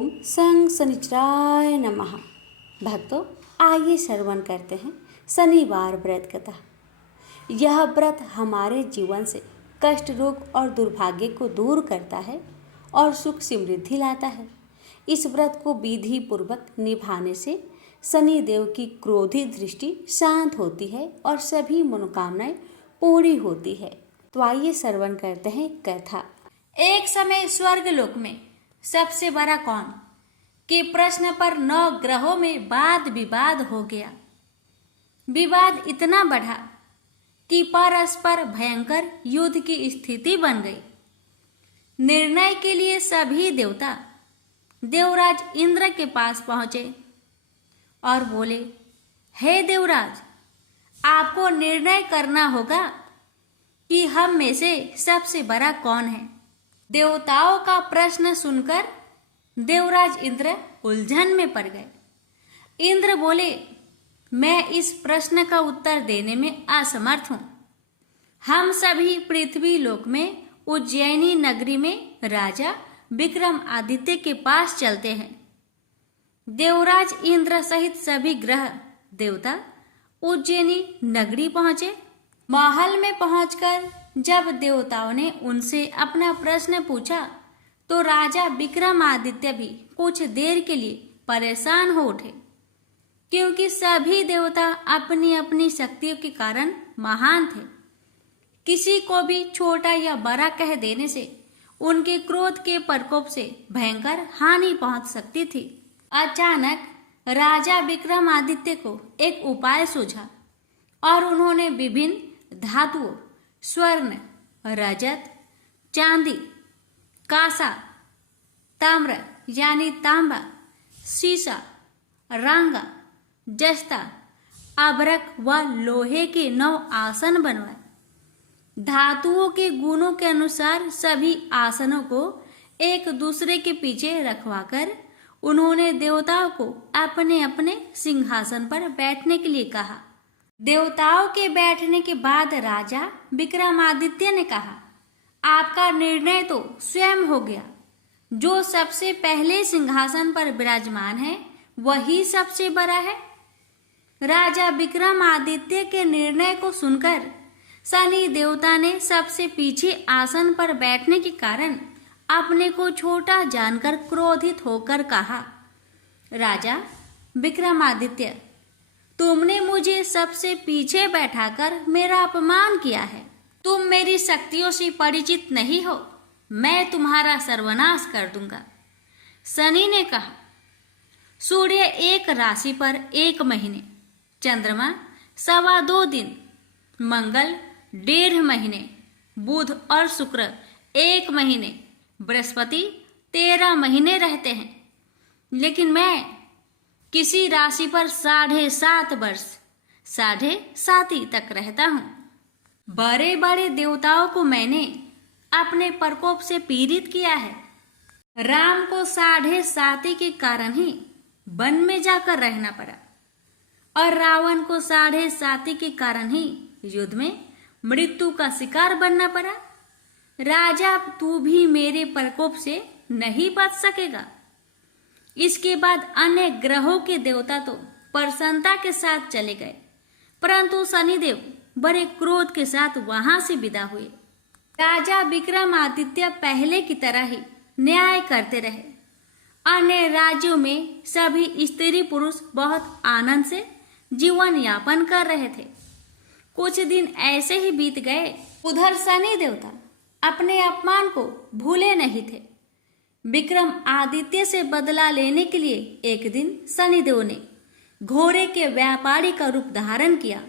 ओम सं शनिचराय नमः। भक्तों, आइए श्रवण करते हैं शनिवार व्रत कथा। यह व्रत हमारे जीवन से कष्ट, रोग और दुर्भाग्य को दूर करता है और सुख समृद्धि लाता है। इस व्रत को विधि पूर्वक निभाने से शनि देव की क्रोधी दृष्टि शांत होती है और सभी मनोकामनाएं पूरी होती है। तो आइए श्रवण करते हैं कथा। एक समय स्वर्ग लोक में सबसे बड़ा कौन के प्रश्न पर 9 ग्रहों में वाद विवाद हो गया। विवाद इतना बढ़ा कि परस्पर भयंकर युद्ध की स्थिति बन गई। निर्णय के लिए सभी देवता देवराज इंद्र के पास पहुंचे और बोले, हे देवराज, आपको निर्णय करना होगा कि हम में से सबसे बड़ा कौन है। देवताओं का प्रश्न सुनकर देवराज इंद्र उलझन में पड़ गए। इंद्र बोले, मैं इस प्रश्न का उत्तर देने में असमर्थ हूं। हम सभी पृथ्वी लोक में उज्जैनी नगरी में राजा विक्रमादित्य के पास चलते हैं। देवराज इंद्र सहित सभी ग्रह देवता उज्जैनी नगरी पहुंचे। महल में पहुंचकर जब देवताओं ने उनसे अपना प्रश्न पूछा तो राजा विक्रमादित्य भी कुछ देर के लिए परेशान हो उठे, क्योंकि सभी देवता अपनी अपनी शक्तियों के कारण महान थे। किसी को भी छोटा या बड़ा कह देने से उनके क्रोध के प्रकोप से भयंकर हानि पहुंच सकती थी। अचानक राजा विक्रमादित्य को एक उपाय सूझा और उन्होंने विभिन्न धातुओं, स्वर्ण, रजत, चांदी, कांसा, ताम्र यानी तांबा, सीसा, रांगा, जस्ता, अभ्रक व लोहे के 9 आसन बनवाए। धातुओं के गुणों के अनुसार सभी आसनों को एक दूसरे के पीछे रखवाकर उन्होंने देवताओं को अपने अपने सिंहासन पर बैठने के लिए कहा। देवताओं के बैठने के बाद राजा विक्रमादित्य ने कहा, आपका निर्णय तो स्वयं हो गया। जो सबसे पहले सिंहासन पर विराजमान है वही सबसे बड़ा है। राजा विक्रमादित्य के निर्णय को सुनकर शनि देवता ने सबसे पीछे आसन पर बैठने के कारण अपने को छोटा जानकर क्रोधित होकर कहा, राजा विक्रमादित्य, तुमने मुझे सबसे पीछे बैठाकर मेरा अपमान किया है। तुम मेरी शक्तियों से परिचित नहीं हो। मैं तुम्हारा सर्वनाश कर दूंगा। शनि ने कहा, सूर्य एक राशि पर 1 महीने, चंद्रमा 2.25 दिन, मंगल 1.5 महीने, बुध और शुक्र 1 महीने, बृहस्पति 13 महीने रहते हैं। लेकिन मैं किसी राशि पर 7.5 वर्ष, 7.5 तक रहता हूं। बड़े बड़े देवताओं को मैंने अपने प्रकोप से पीड़ित किया है। राम को 7.5 के कारण ही वन में जाकर रहना पड़ा और रावण को 7.5 के कारण ही युद्ध में मृत्यु का शिकार बनना पड़ा। राजा, तू भी मेरे प्रकोप से नहीं बच सकेगा। इसके बाद अन्य ग्रहों के देवता तो प्रसन्नता के साथ चले गए, परंतु शनिदेव बड़े क्रोध के साथ वहां से विदा हुए। राजा विक्रमादित्य पहले की तरह ही न्याय करते रहे। अन्य राज्यों में सभी स्त्री पुरुष बहुत आनंद से जीवन यापन कर रहे थे। कुछ दिन ऐसे ही बीत गए। उधर शनि देवता अपने अपमान को भूले नहीं थे। विक्रमादित्य से बदला लेने के लिए एक दिन शनिदेव ने घोड़े के व्यापारी का रूप धारण किया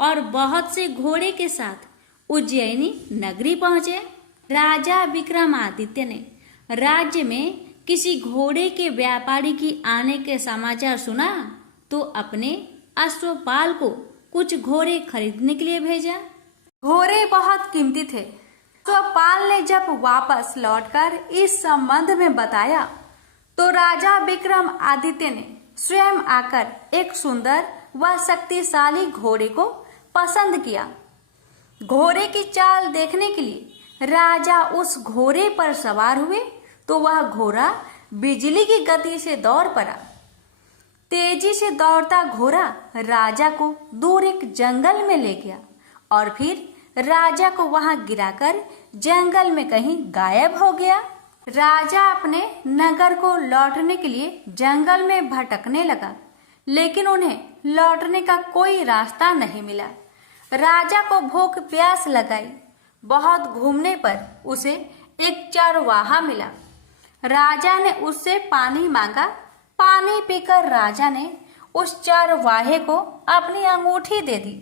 और बहुत से घोड़े के साथ उज्जैनी नगरी पहुंचे। राजा विक्रमादित्य ने राज्य में किसी घोड़े के व्यापारी की आने के समाचार सुना तो अपने अश्वपाल को कुछ घोड़े खरीदने के लिए भेजा। घोड़े बहुत कीमती थे। तो पाल ने जब वापस लौटकर इस संबंध में बताया तो राजा विक्रमादित्य ने स्वयं आकर एक सुंदर व शक्तिशाली घोड़े को पसंद किया। घोड़े की चाल देखने के लिए राजा उस घोड़े पर सवार हुए तो वह घोड़ा बिजली की गति से दौड़ पड़ा। तेजी से दौड़ता घोड़ा राजा को दूर एक जंगल में ले गया और फिर राजा को वहां गिराकर जंगल में कहीं गायब हो गया। राजा अपने नगर को लौटने के लिए जंगल में भटकने लगा, लेकिन उन्हें लौटने का कोई रास्ता नहीं मिला। राजा को भूख प्यास लगाई। बहुत घूमने पर उसे एक चरवाहा मिला। राजा ने उससे पानी मांगा। पानी पीकर राजा ने उस चरवाहे को अपनी अंगूठी दे दी।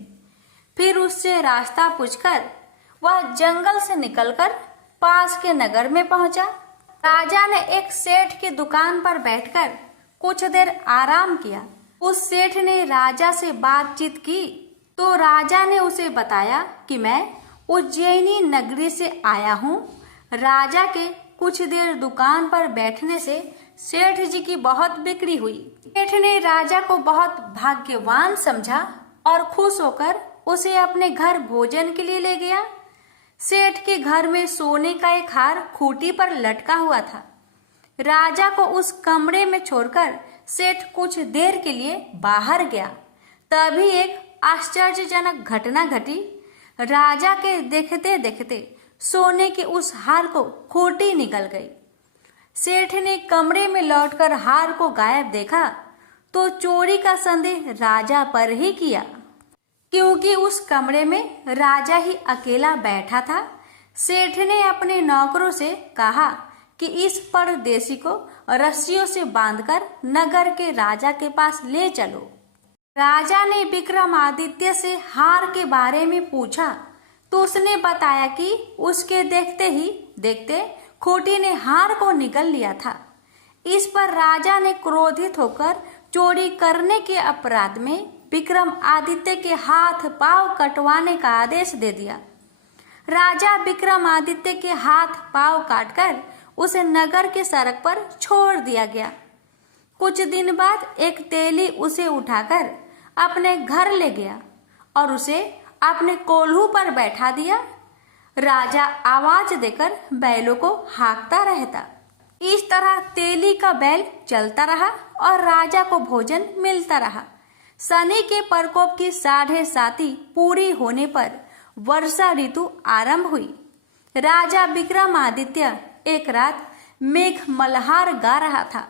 फिर उससे रास्ता पूछकर वह जंगल से निकलकर पास के नगर में पहुंचा। राजा ने एक सेठ की दुकान पर बैठकर कुछ देर आराम किया। उस सेठ ने राजा से बातचीत की तो राजा ने उसे बताया कि मैं उज्जैनी नगरी से आया हूँ। राजा के कुछ देर दुकान पर बैठने से सेठ जी की बहुत बिक्री हुई। सेठ ने राजा को बहुत भाग्यवान समझा और खुश होकर उसे अपने घर भोजन के लिए ले गया। सेठ के घर में सोने का एक हार खूंटी पर लटका हुआ था। राजा को उस कमरे में छोड़कर सेठ कुछ देर के लिए बाहर गया। तभी एक आश्चर्यजनक घटना घटी। राजा के देखते देखते सोने के उस हार को खूंटी निकल गई। सेठ ने कमरे में लौटकर हार को गायब देखा तो चोरी का संदेह राजा पर ही किया, क्योंकि उस कमरे में राजा ही अकेला बैठा था। सेठ ने अपने नौकरों से कहा कि इस परदेसी को रस्सियों से बांधकर नगर के राजा के पास ले चलो। राजा ने विक्रमादित्य से हार के बारे में पूछा तो उसने बताया कि उसके देखते ही देखते खूंटी ने हार को निगल लिया था। इस पर राजा ने क्रोधित होकर चोरी करने के अपराध में विक्रमादित्य के हाथ पांव कटवाने का आदेश दे दिया। राजा विक्रमादित्य के हाथ पांव काटकर उसे नगर के सड़क पर छोड़ दिया गया। कुछ दिन बाद एक तेली उसे उठाकर अपने घर ले गया और उसे अपने कोल्हू पर बैठा दिया। राजा आवाज देकर बैलों को हाँकता रहता। इस तरह तेली का बैल चलता रहा और राजा को भोजन मिलता रहा। शनि के प्रकोप की 7.5 पूरी होने पर वर्षा ऋतु आरंभ हुई। राजा विक्रमादित्य एक रात मेघ मल्हार गा रहा था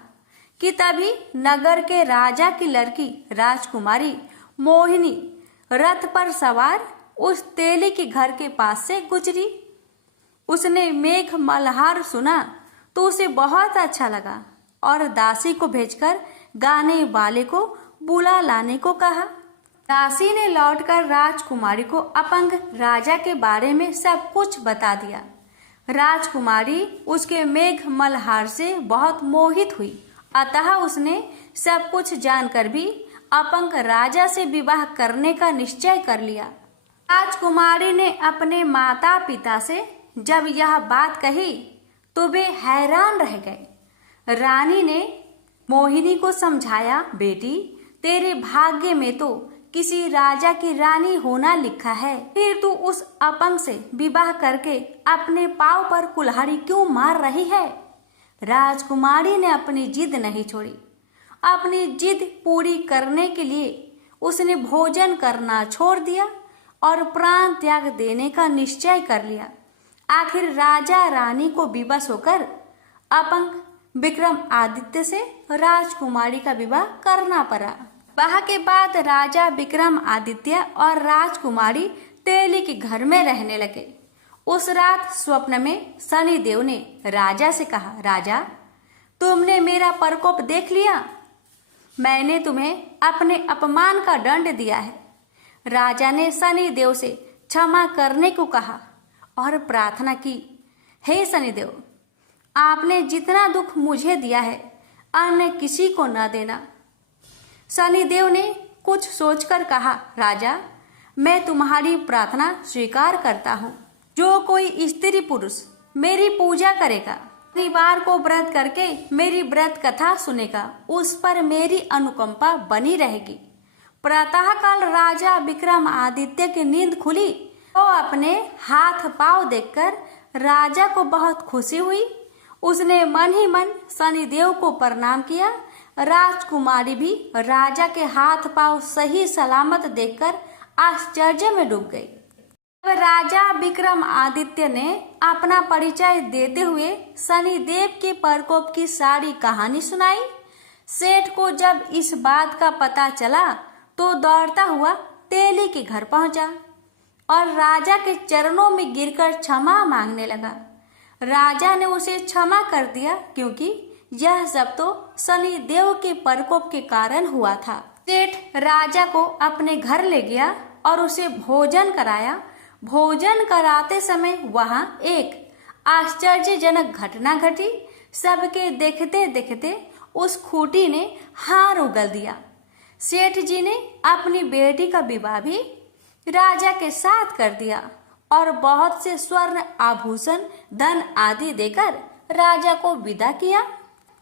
कि तभी नगर के राजा की लड़की राजकुमारी मोहिनी रथ पर सवार उस तेली के घर के पास से गुजरी। उसने मेघ मल्हार सुना तो उसे बहुत अच्छा लगा और दासी को भेजकर गाने वाले को बुला लाने को कहा। दासी ने लौटकर राजकुमारी को अपंग राजा के बारे में सब कुछ बता दिया। राजकुमारी उसके मेघ मल्हार से बहुत मोहित हुई, अतः उसने सब कुछ जानकर भी अपंग राजा से विवाह करने का निश्चय कर लिया। राजकुमारी ने अपने माता पिता से जब यह बात कही तो वे हैरान रह गए। रानी ने मोहिनी को समझाया, बेटी तेरे भाग्य में तो किसी राजा की रानी होना लिखा है, फिर तू उस अपंग से विवाह करके अपने पांव पर कुल्हाड़ी क्यों मार रही है। राजकुमारी ने अपनी जिद नहीं छोड़ी। अपनी जिद पूरी करने के लिए उसने भोजन करना छोड़ दिया और प्राण त्याग देने का निश्चय कर लिया। आखिर राजा रानी को विवश होकर अपंग विक्रमादित्य से राजकुमारी का विवाह करना पड़ा। विवाह के बाद राजा विक्रमादित्य और राजकुमारी तेली के घर में रहने लगे। उस रात स्वप्न में शनिदेव ने राजा से कहा, राजा तुमने मेरा प्रकोप देख लिया, मैंने तुम्हें अपने अपमान का दंड दिया है। राजा ने शनिदेव से क्षमा करने को कहा और प्रार्थना की, हे शनिदेव, आपने जितना दुख मुझे दिया है अन्य किसी को न देना। शनिदेव ने कुछ सोचकर कहा, राजा मैं तुम्हारी प्रार्थना स्वीकार करता हूँ। जो कोई स्त्री पुरुष मेरी पूजा करेगा, शनिवार को व्रत करके मेरी व्रत कथा सुनेगा, उस पर मेरी अनुकंपा बनी रहेगी। प्रातःकाल राजा विक्रमादित्य की नींद खुली तो अपने हाथ पांव देखकर राजा को बहुत खुशी हुई। उसने मन ही मन शनिदेव को प्रणाम किया। राजकुमारी भी राजा के हाथ पांव सही सलामत देखकर आश्चर्य में डूब गई। राजा विक्रमादित्य ने अपना परिचय देते हुए शनिदेव के प्रकोप की सारी कहानी सुनाई। सेठ को जब इस बात का पता चला तो दौड़ता हुआ तेली के घर पहुंचा और राजा के चरणों में गिरकर क्षमा मांगने लगा। राजा ने उसे क्षमा कर दिया क्योंकि यह सब तो शनिदेव के प्रकोप के कारण हुआ था। सेठ राजा को अपने घर ले गया और उसे भोजन कराया। भोजन कराते समय वहां एक आश्चर्यजनक घटना घटी। सबके देखते देखते उस खूंटी ने हार उगल दिया। सेठ जी ने अपनी बेटी का विवाह भी राजा के साथ कर दिया और बहुत से स्वर्ण आभूषण धन आदि देकर राजा को विदा किया।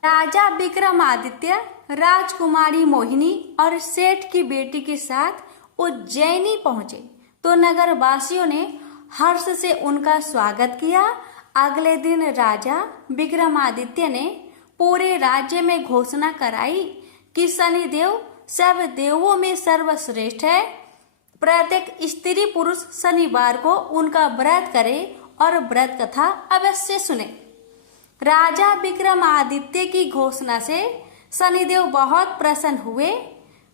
राजा विक्रमादित्य राजकुमारी मोहिनी और सेठ की बेटी के साथ उज्जैनी पहुंचे तो नगर वासियों ने हर्ष से उनका स्वागत किया। अगले दिन राजा विक्रमादित्य ने पूरे राज्य में घोषणा कराई कि शनिदेव सब देवों में सर्वश्रेष्ठ है। प्रत्येक स्त्री पुरुष शनिवार को उनका व्रत करे और व्रत कथा अवश्य सुने। राजा विक्रमादित्य की घोषणा से शनिदेव बहुत प्रसन्न हुए।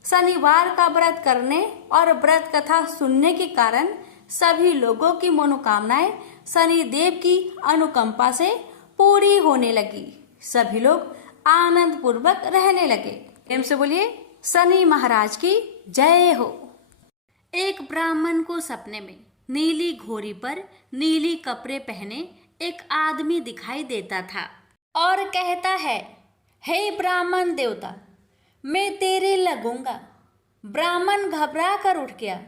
शनिवार का व्रत करने और व्रत कथा सुनने के कारण सभी लोगों की मनोकामनाएं शनिदेव की अनुकंपा से पूरी होने लगी। सभी लोग आनंद पूर्वक रहने लगे। प्रेम से बोलिए शनि महाराज की जय हो। एक ब्राह्मण को सपने में नीली घोड़ी पर नीली कपड़े पहने एक आदमी दिखाई देता था और कहता है, हे ब्राह्मण देवता, मैं तेरे लगूंगा। ब्राह्मण घबरा कर उठ गया।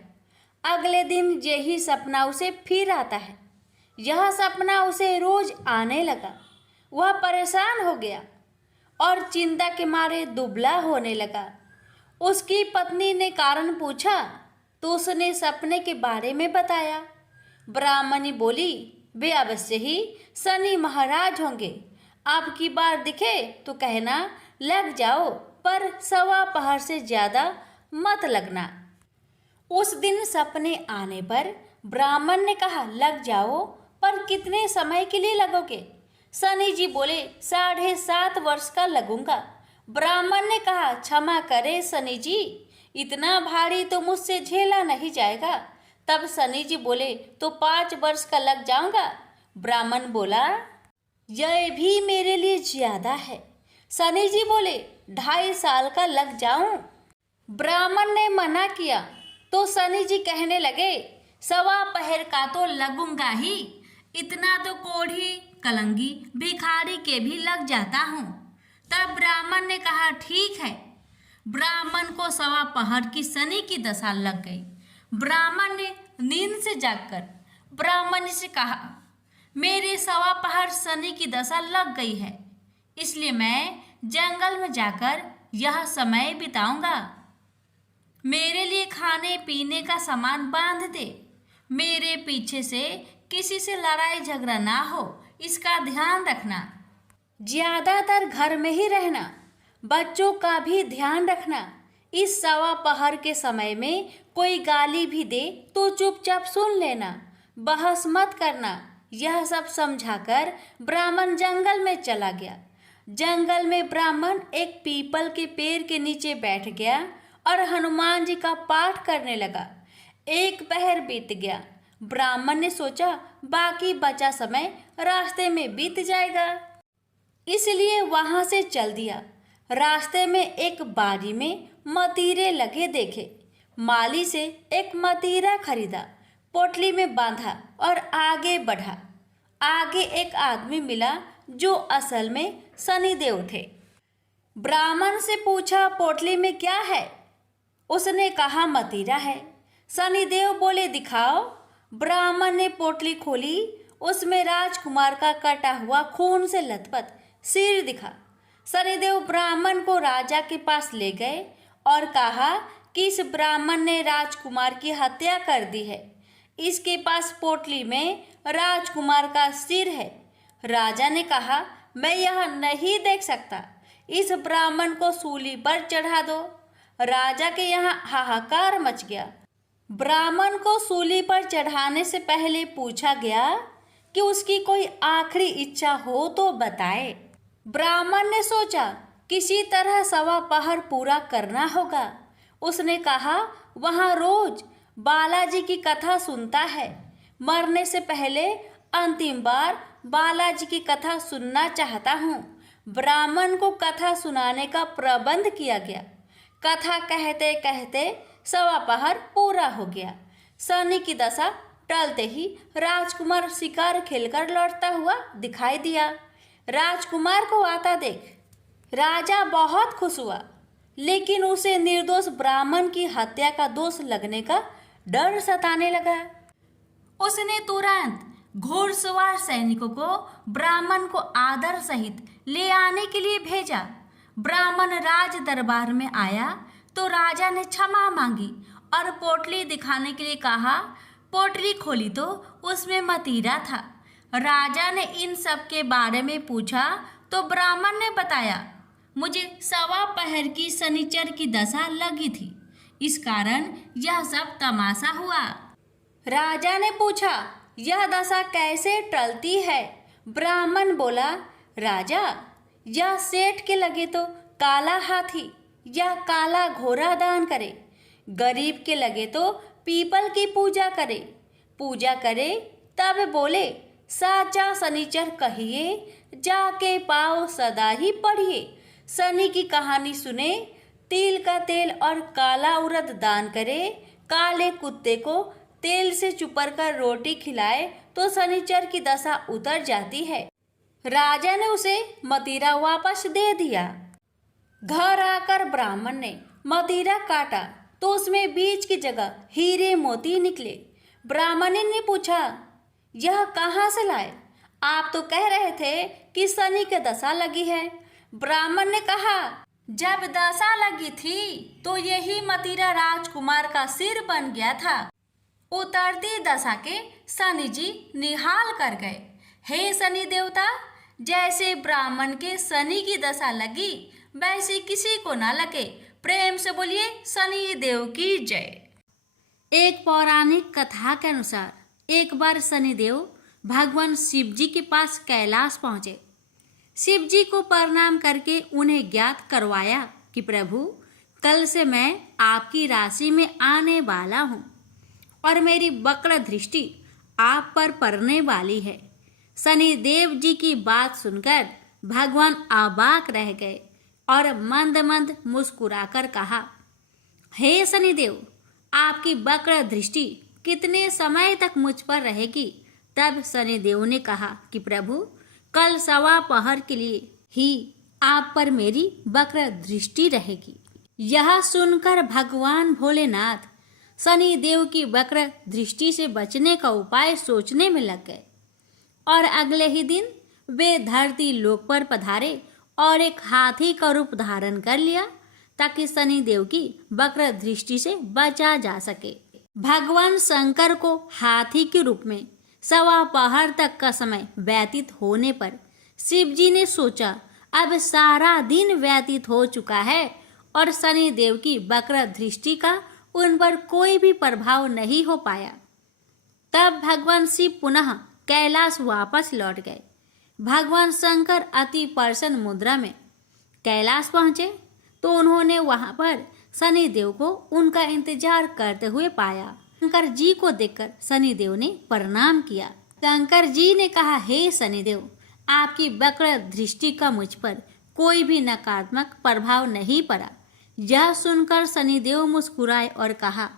अगले दिन यही सपना उसे फिर आता है। यह सपना उसे रोज आने लगा। वह परेशान हो गया और चिंता के मारे दुबला होने लगा। उसकी पत्नी ने कारण पूछा तो उसने सपने के बारे में बताया। ब्राह्मणी बोली, वे अवश्य ही शनि महाराज होंगे। अब की बार दिखे तो कहना लग जाओ, पर 1:15 से ज्यादा मत लगना। उस दिन सपने आने पर ब्राह्मण ने कहा, लग जाओ, पर कितने समय के लिए लगोगे? शनि जी बोले, 7.5 वर्ष का लगूंगा। ब्राह्मण ने कहा, क्षमा करे शनि जी, इतना भारी तो मुझसे झेला नहीं जाएगा। तब शनि जी बोले, तो 5 वर्ष का लग जाऊंगा। ब्राह्मण बोला, यह भी मेरे लिए ज्यादा है। शनि जी बोले, 2.5 साल का लग जाऊं। ब्राह्मण ने मना किया तो शनि जी कहने लगे, 1.15 का तो लगूंगा ही। इतना तो कोढ़ी कलंगी भिखारी के भी लग जाता हूँ। तब ब्राह्मण ने कहा, ठीक है। ब्राह्मण को 1.15 की शनि की दशा लग गई। ब्राह्मण ने नींद से जागकर ब्राह्मण से कहा, मेरे 1.15 शनि की दशा लग गई है, इसलिए मैं जंगल में जाकर यह समय बिताऊंगा। मेरे लिए खाने पीने का सामान बांध दे। मेरे पीछे से किसी से लड़ाई झगड़ा ना हो, इसका ध्यान रखना। ज्यादातर घर में ही रहना। बच्चों का भी ध्यान रखना। इस 1.15 के समय में कोई गाली भी दे तो चुपचाप सुन लेना, बहस मत करना। यह सब समझाकर ब्राह्मण जंगल में चला गया। जंगल में ब्राह्मण एक पीपल के पेड़ के नीचे बैठ गया और हनुमान जी का पाठ करने लगा। 1 पहर बीत गया। ब्राह्मण ने सोचा बाकी बचा समय रास्ते में बीत जाएगा, इसलिए वहां से चल दिया। रास्ते में एक बाड़ी में मतीरे लगे देखे। माली से एक मतीरा खरीदा, पोटली में बांधा और आगे बढ़ा। आगे एक आदमी मिला जो असल में शनिदेव थे। ब्राह्मण से पूछा, पोटली में क्या है? उसने कहा, मतीरा है। शनिदेव बोले, दिखाओ। ब्राह्मण ने पोटली खोली। उसमें राजकुमार का कटा हुआ खून से लथपथ सिर दिखा। शनिदेव ब्राह्मण को राजा के पास ले गए और कहा कि इस ब्राह्मण ने राजकुमार की हत्या कर दी है। इसके पास पोटली में राजकुमार का सिर है। राजा ने कहा, मैं यह नहीं देख सकता। इस ब्राह्मण को सूली पर चढ़ा दो। राजा के यहाँ हाहाकार मच गया। ब्राह्मण को सूली पर चढ़ाने से पहले पूछा गया कि उसकी कोई आखिरी इच्छा हो तो बताए। ब्राह्मण ने सोचा किसी तरह 1.25 पहर पूरा करना होगा। उसने कहा, वहाँ रोज बालाजी की कथा सुनता है। मरने से पहले अंतिम बार बालाजी की कथा सुनना चाहता हूँ। ब्राह्मण को कथा सुनाने का प्रबंध किया गया। कथा कहते कहते 1.25 पहर पूरा हो गया। शनि की दशा टलते ही राजकुमार शिकार खेलकर लौटता हुआ दिखाई दिया। राजकुमार को आता देख राजा बहुत खुश हुआ, लेकिन उसे निर्दोष ब्राह्मण की हत्या का दोष लगने का डर सताने लगा। उसने तुरंत घोड़सवार सैनिकों को ब्राह्मण को आदर सहित ले आने के लिए भेजा। ब्राह्मण राज दरबार में आया तो राजा ने क्षमा मांगी और पोटली दिखाने के लिए कहा। पोटली खोली तो उसमें मतीरा था। राजा ने इन सब के बारे में पूछा तो ब्राह्मण ने बताया, मुझे 1.25 पहर की शनिचर की दशा लगी थी, इस कारण यह सब तमाशा हुआ। राजा ने पूछा, यह दशा कैसे टलती है? ब्राह्मण बोला, राजा, यह सेठ के लगे तो काला हाथी या काला घोड़ा दान करे, गरीब के लगे तो पीपल की पूजा करे तब बोले, साचा शनिचर कहिए, जाके पाओ सदा ही पढ़िए। शनि की कहानी सुने, तिल का तेल और काला उड़द दान करे, काले कुत्ते को तेल से चुपर कर रोटी खिलाए तो शनिचर की दशा उतर जाती है। राजा ने उसे मतीरा वापस दे दिया। घर आकर ब्राह्मण ने मतीरा काटा तो उसमें बीज की जगह हीरे मोती निकले। ब्राह्मण ने पूछा, यह कहाँ से लाए? आप तो कह रहे थे कि शनि की दशा लगी है। ब्राह्मण ने कहा, जब दशा लगी थी तो यही मतीरा राजकुमार का सिर बन गया था। उतरती दशा के शनि जी निहाल कर गए। हे शनि देवता, जैसे ब्राह्मण के शनि की दशा लगी वैसे किसी को ना लगे। प्रेम से बोलिए शनि देव की जय। एक पौराणिक कथा के अनुसार एक बार शनिदेव भगवान शिव जी के पास कैलाश पहुँचे। शिव जी को प्रणाम करके उन्हें ज्ञात करवाया कि प्रभु, कल से मैं आपकी राशि में आने वाला हूँ और मेरी वक्र दृष्टि आप पर पड़ने वाली है। शनिदेव जी की बात सुनकर भगवान अबाक रह गए और मंद मंद मुस्कुराकर कहा, हे शनिदेव, आपकी वक्र दृष्टि कितने समय तक मुझ पर रहेगी? तब शनिदेव ने कहा कि प्रभु, कल 1.25 पहर के लिए ही आप पर मेरी वक्र दृष्टि रहेगी। यह सुनकर भगवान भोलेनाथ शनिदेव की वक्र दृष्टि से बचने का उपाय सोचने में लग गए और अगले ही दिन वे धरती लोक पर पधारे और एक हाथी का रूप धारण कर लिया ताकि शनिदेव की वक्र दृष्टि से बचा जा सके। भगवान शंकर को हाथी के रूप में 1.25 पहर तक का समय व्यतीत होने पर शिव जी ने सोचा, अब सारा दिन व्यतीत हो चुका है और शनिदेव की वक्र दृष्टि का उन पर कोई भी प्रभाव नहीं हो पाया। तब भगवान शिव पुनः कैलाश वापस लौट गए। भगवान शंकर अति प्रसन्न मुद्रा में कैलाश पहुँचे तो उन्होंने वहाँ पर शनिदेव को उनका इंतजार करते हुए पाया। शंकर जी को देखकर शनिदेव ने प्रणाम किया। शंकर जी ने कहा, हे शनिदेव, आपकी वक्र दृष्टि का मुझ पर कोई भी नकारात्मक प्रभाव नहीं पड़ा। यह सुनकर शनिदेव मुस्कुराए और कहा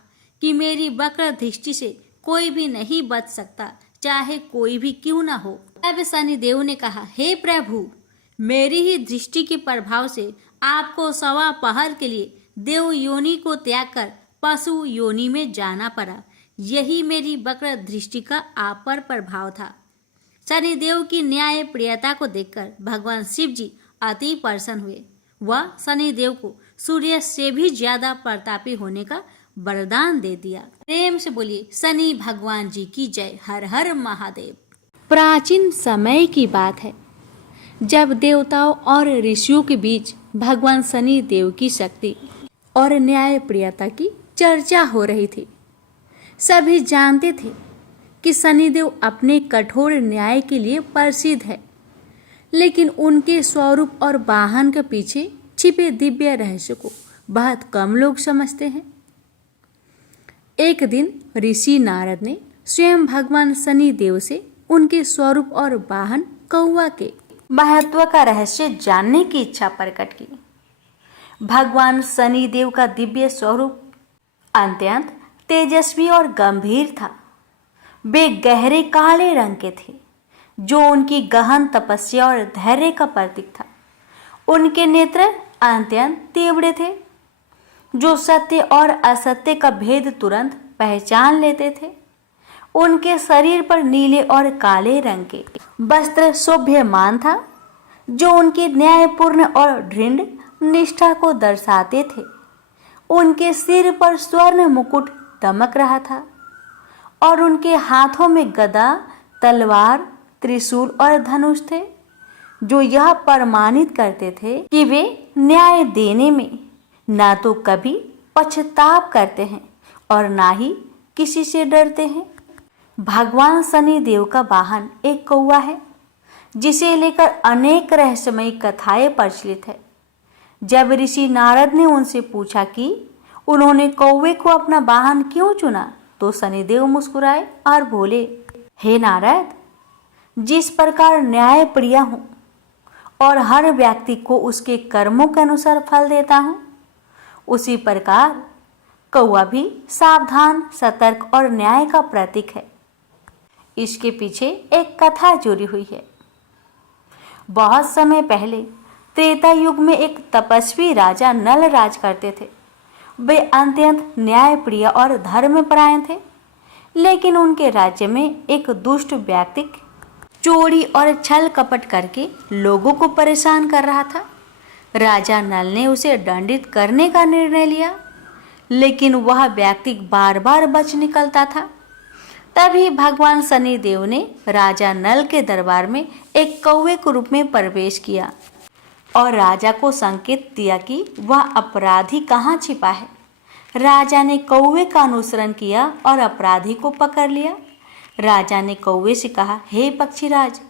कि मेरी वक्र दृष्टि से कोई भी नहीं बच सकता, चाहे कोई भी क्यों न हो। तब शनिदेव ने कहा, हे प्रभु, मेरी ही दृष्टि के प्रभाव से आपको 1.25 पहर के लिए देव योनि को त्याग कर पशु योनि में जाना पड़ा। यही मेरी वक्र दृष्टि का आप पर प्रभाव था। शनिदेव की न्याय प्रियता को देखकर भगवान शिव जी अति प्रसन्न हुए। वह शनिदेव को सूर्य से भी ज्यादा प्रतापी होने का वरदान दे दिया। प्रेम से बोलिए शनि भगवान जी की जय। हर हर महादेव। प्राचीन समय की बात है, जब देवताओं और ऋषियों के बीच भगवान शनि देव की शक्ति और न्यायप्रियता की चर्चा हो रही थी। सभी जानते थे कि शनिदेव अपने कठोर न्याय के लिए प्रसिद्ध है, लेकिन उनके स्वरूप और वाहन के पीछे छिपे दिव्य रहस्य को बहुत कम लोग समझते हैं। एक दिन ऋषि नारद ने स्वयं भगवान शनि देव से उनके स्वरूप और वाहन कौवा के महत्व का रहस्य जानने की इच्छा प्रकट की। भगवान शनि देव का दिव्य स्वरूप अत्यंत तेजस्वी और गंभीर था। वे गहरे काले रंग के थे, जो उनकी गहन तपस्या और धैर्य का प्रतीक था। उनके नेत्र अत्यंत तीव्र थे, जो सत्य और असत्य का भेद तुरंत पहचान लेते थे। उनके शरीर पर नीले और काले रंग के वस्त्र शोभ्यमान था, जो उनकी न्यायपूर्ण और दृढ़ निष्ठा को दर्शाते थे। उनके सिर पर स्वर्ण मुकुट दमक रहा था और उनके हाथों में गदा, तलवार, त्रिशूल और धनुष थे, जो यह प्रमाणित करते थे कि वे न्याय देने में ना तो कभी पश्चाताप करते हैं और ना ही किसी से डरते हैं। भगवान शनि देव का वाहन एक कौवा है, जिसे लेकर अनेक रहस्यमयी कथाएं प्रचलित है। जब ऋषि नारद ने उनसे पूछा कि उन्होंने कौवे को अपना वाहन क्यों चुना, तो शनिदेव मुस्कुराए और बोले, हे नारद, जिस प्रकार न्याय प्रिय हूँ और हर व्यक्ति को उसके कर्मों के अनुसार फल देता हूँ, उसी प्रकार कौवा भी सावधान, सतर्क और न्याय का प्रतीक है। इसके पीछे एक कथा जुड़ी हुई है। बहुत समय पहले त्रेता युग में एक तपस्वी राजा नल राज करते थे। वे अत्यंत न्यायप्रिय और धर्मपरायण थे, लेकिन उनके राज्य में एक दुष्ट व्यक्ति चोरी और छल कपट करके लोगों को परेशान कर रहा था। राजा नल ने उसे दंडित करने का निर्णय लिया, लेकिन वह व्यक्ति बार बार बच निकलता था। तभी भगवान शनिदेव ने राजा नल के दरबार में एक कौवे के रूप में प्रवेश किया और राजा को संकेत दिया कि वह अपराधी कहाँ छिपा है। राजा ने कौवे का अनुसरण किया और अपराधी को पकड़ लिया। राजा ने कौवे से कहा, हे पक्षीराज,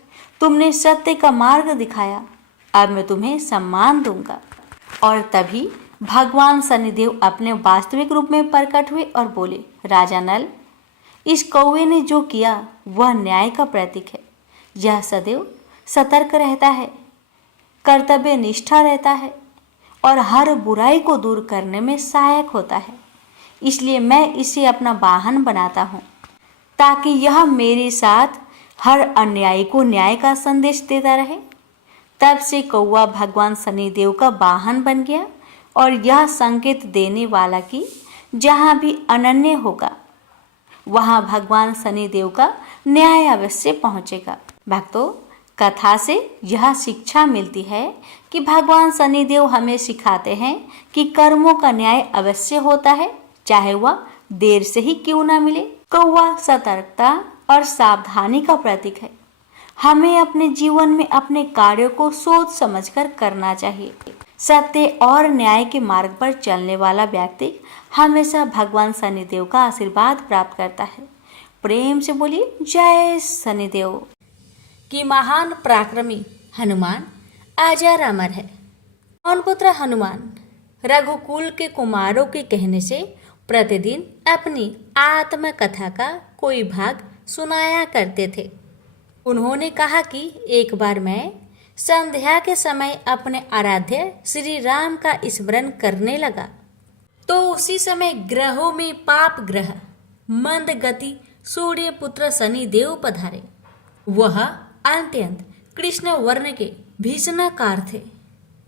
तुमने सत्य का मार्ग दिखाया, अब मैं तुम्हें सम्मान दूंगा। और तभी भगवान शनिदेव अपने वास्तविक रूप में प्रकट हुए और बोले, राजा नल, इस कौवे ने जो किया वह न्याय का प्रतीक है। यह सदैव सतर्क रहता है, कर्तव्य निष्ठा रहता है और हर बुराई को दूर करने में सहायक होता है। इसलिए मैं इसे अपना वाहन बनाता हूँ, ताकि यह मेरे साथ हर अन्यायी को न्याय का संदेश देता रहे। तब से कौवा भगवान शनिदेव का वाहन बन गया और यह संकेत देने वाला कि जहाँ भी अनन्य होगा वहाँ भगवान शनिदेव का न्याय अवश्य पहुँचेगा। भक्तों, कथा से यह शिक्षा मिलती है कि भगवान शनिदेव हमें सिखाते हैं कि कर्मों का न्याय अवश्य होता है, चाहे वह देर से ही क्यों ना मिले। कौवा सतर्कता और सावधानी का प्रतीक है। हमें अपने जीवन में अपने कार्यों को सोच समझकर करना चाहिए। सत्य और न्याय के मार्ग पर चलने वाला व्यक्ति हमेशा भगवान शनिदेव का आशीर्वाद प्राप्त करता है। प्रेम से बोलिए जय शनिदेव। कि महान पराक्रमी हनुमान अजर अमर है। पवन पुत्र हनुमान रघुकुल के कुमारों के कहने से प्रतिदिन अपनी आत्मकथा का कोई भाग सुनाया करते थे। उन्होंने कहा कि एक बार मैं संध्या के समय अपने आराध्य श्री राम का स्मरण करने लगा, तो उसी समय ग्रहों में पाप ग्रह मंद गति सूर्य पुत्र शनि देव पधारे। वह अत्यंत कृष्ण वर्ण के भीषणाकार थे।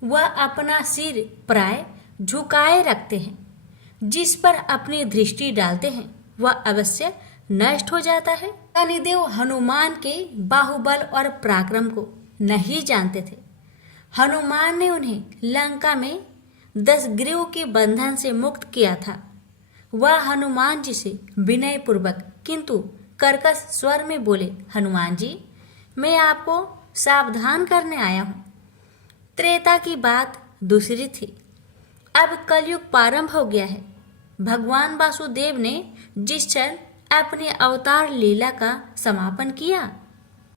वह अपना सिर प्राय झुकाए रखते हैं, जिस पर अपनी दृष्टि डालते हैं वह अवश्य नष्ट हो जाता है। शनिदेव हनुमान के बाहुबल और पराक्रम को नहीं जानते थे। हनुमान ने उन्हें लंका में 10 ग्रीव के बंधन से मुक्त किया था। वह हनुमान जी से विनय पूर्वक किंतु कर्कश स्वर में बोले, हनुमान जी, मैं आपको सावधान करने आया हूँ। त्रेता की बात दूसरी थी, अब कलयुग प्रारंभ हो गया है। भगवान वासुदेव ने जिस क्षण अपनी अवतार लीला का समापन किया,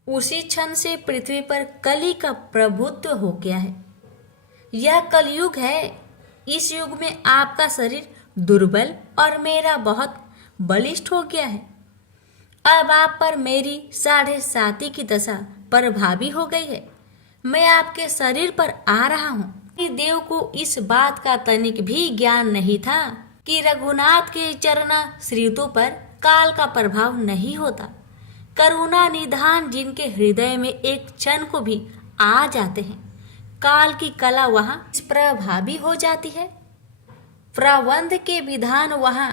उसी क्षण से पृथ्वी पर कली का प्रभुत्व हो गया है। यह कलयुग है। इस युग में आपका शरीर दुर्बल और मेरा बहुत बलिष्ठ हो गया है। अब आप पर मेरी 7.5 की दशा प्रभावी हो गई है। मैं आपके शरीर पर आ रहा हूँ। देव को इस बात का तनिक भी ज्ञान नहीं था कि रघुनाथ के चरणा श्रीतों पर काल का प्रभाव नहीं होता। करुणा निधान जिनके हृदय में एक क्षण को भी आ जाते हैं, काल की कला वहाँ प्रभावी हो जाती है। प्रबंध के विधान वहाँ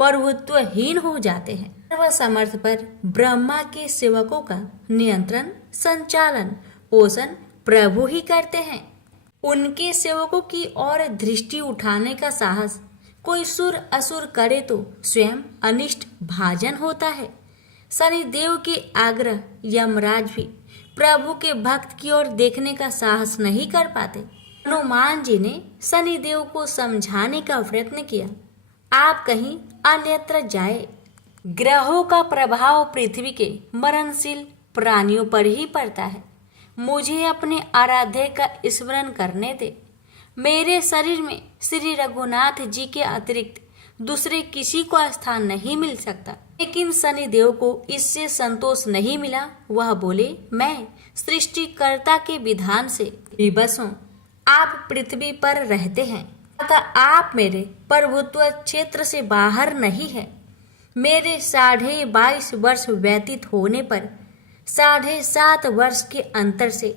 प्रभुत्वहीन हो जाते हैं। सर्वसमर्थ पर ब्रह्मा के सेवकों का नियंत्रण, संचालन, पोषण प्रभु ही करते हैं। उनके सेवकों की ओर दृष्टि उठाने का साहस कोई सुर असुर करे तो स्वयं अनिष्ट भाजन होता है। शनिदेव के आग्रह यमराज भी प्रभु के भक्त की ओर देखने का साहस नहीं कर पाते। हनुमान जी ने शनिदेव को समझाने का प्रयत्न किया, आप कहीं अन्यत्र जाए। ग्रहों का प्रभाव पृथ्वी के मरणशील प्राणियों पर ही पड़ता है। मुझे अपने आराध्य का स्मरण करने दे। मेरे शरीर में श्री रघुनाथ जी के अतिरिक्त दूसरे किसी को स्थान नहीं मिल सकता। लेकिन शनिदेव को इससे संतोष नहीं मिला। वह बोले, मैं सृष्टिकर्ता के विधान से विवश हूँ। आप पृथ्वी पर रहते हैं, अतः आप मेरे प्रभुत्व क्षेत्र से बाहर नहीं है। मेरे 22.5 वर्ष व्यतीत होने पर 7.5 वर्ष के अंतर से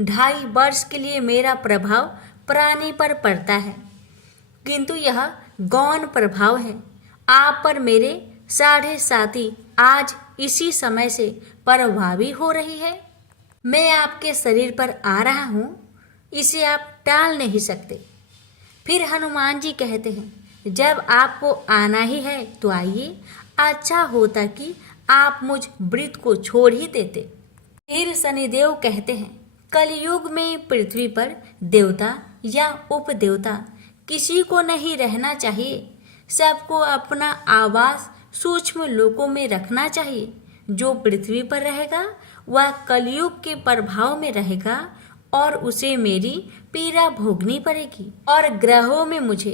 2.5 वर्ष के लिए मेरा प्रभाव प्राणी पर पड़ता है, किंतु यह गौण प्रभाव है। आप पर मेरे 7.5 आज इसी समय से प्रभावी हो रही है। मैं आपके शरीर पर आ रहा हूँ, इसे आप टाल नहीं सकते। फिर हनुमान जी कहते हैं, जब आपको आना ही है तो आइए। अच्छा होता कि आप मुझ वृत्त को छोड़ ही देते। फिर शनिदेव कहते हैं, कलयुग में पृथ्वी पर देवता या उपदेवता किसी को नहीं रहना चाहिए। सबको अपना आवास सूक्ष्म लोकों में रखना चाहिए। जो पृथ्वी पर रहेगा वह कलयुग के प्रभाव में रहेगा और उसे मेरी पीड़ा भोगनी पड़ेगी। और ग्रहों में मुझे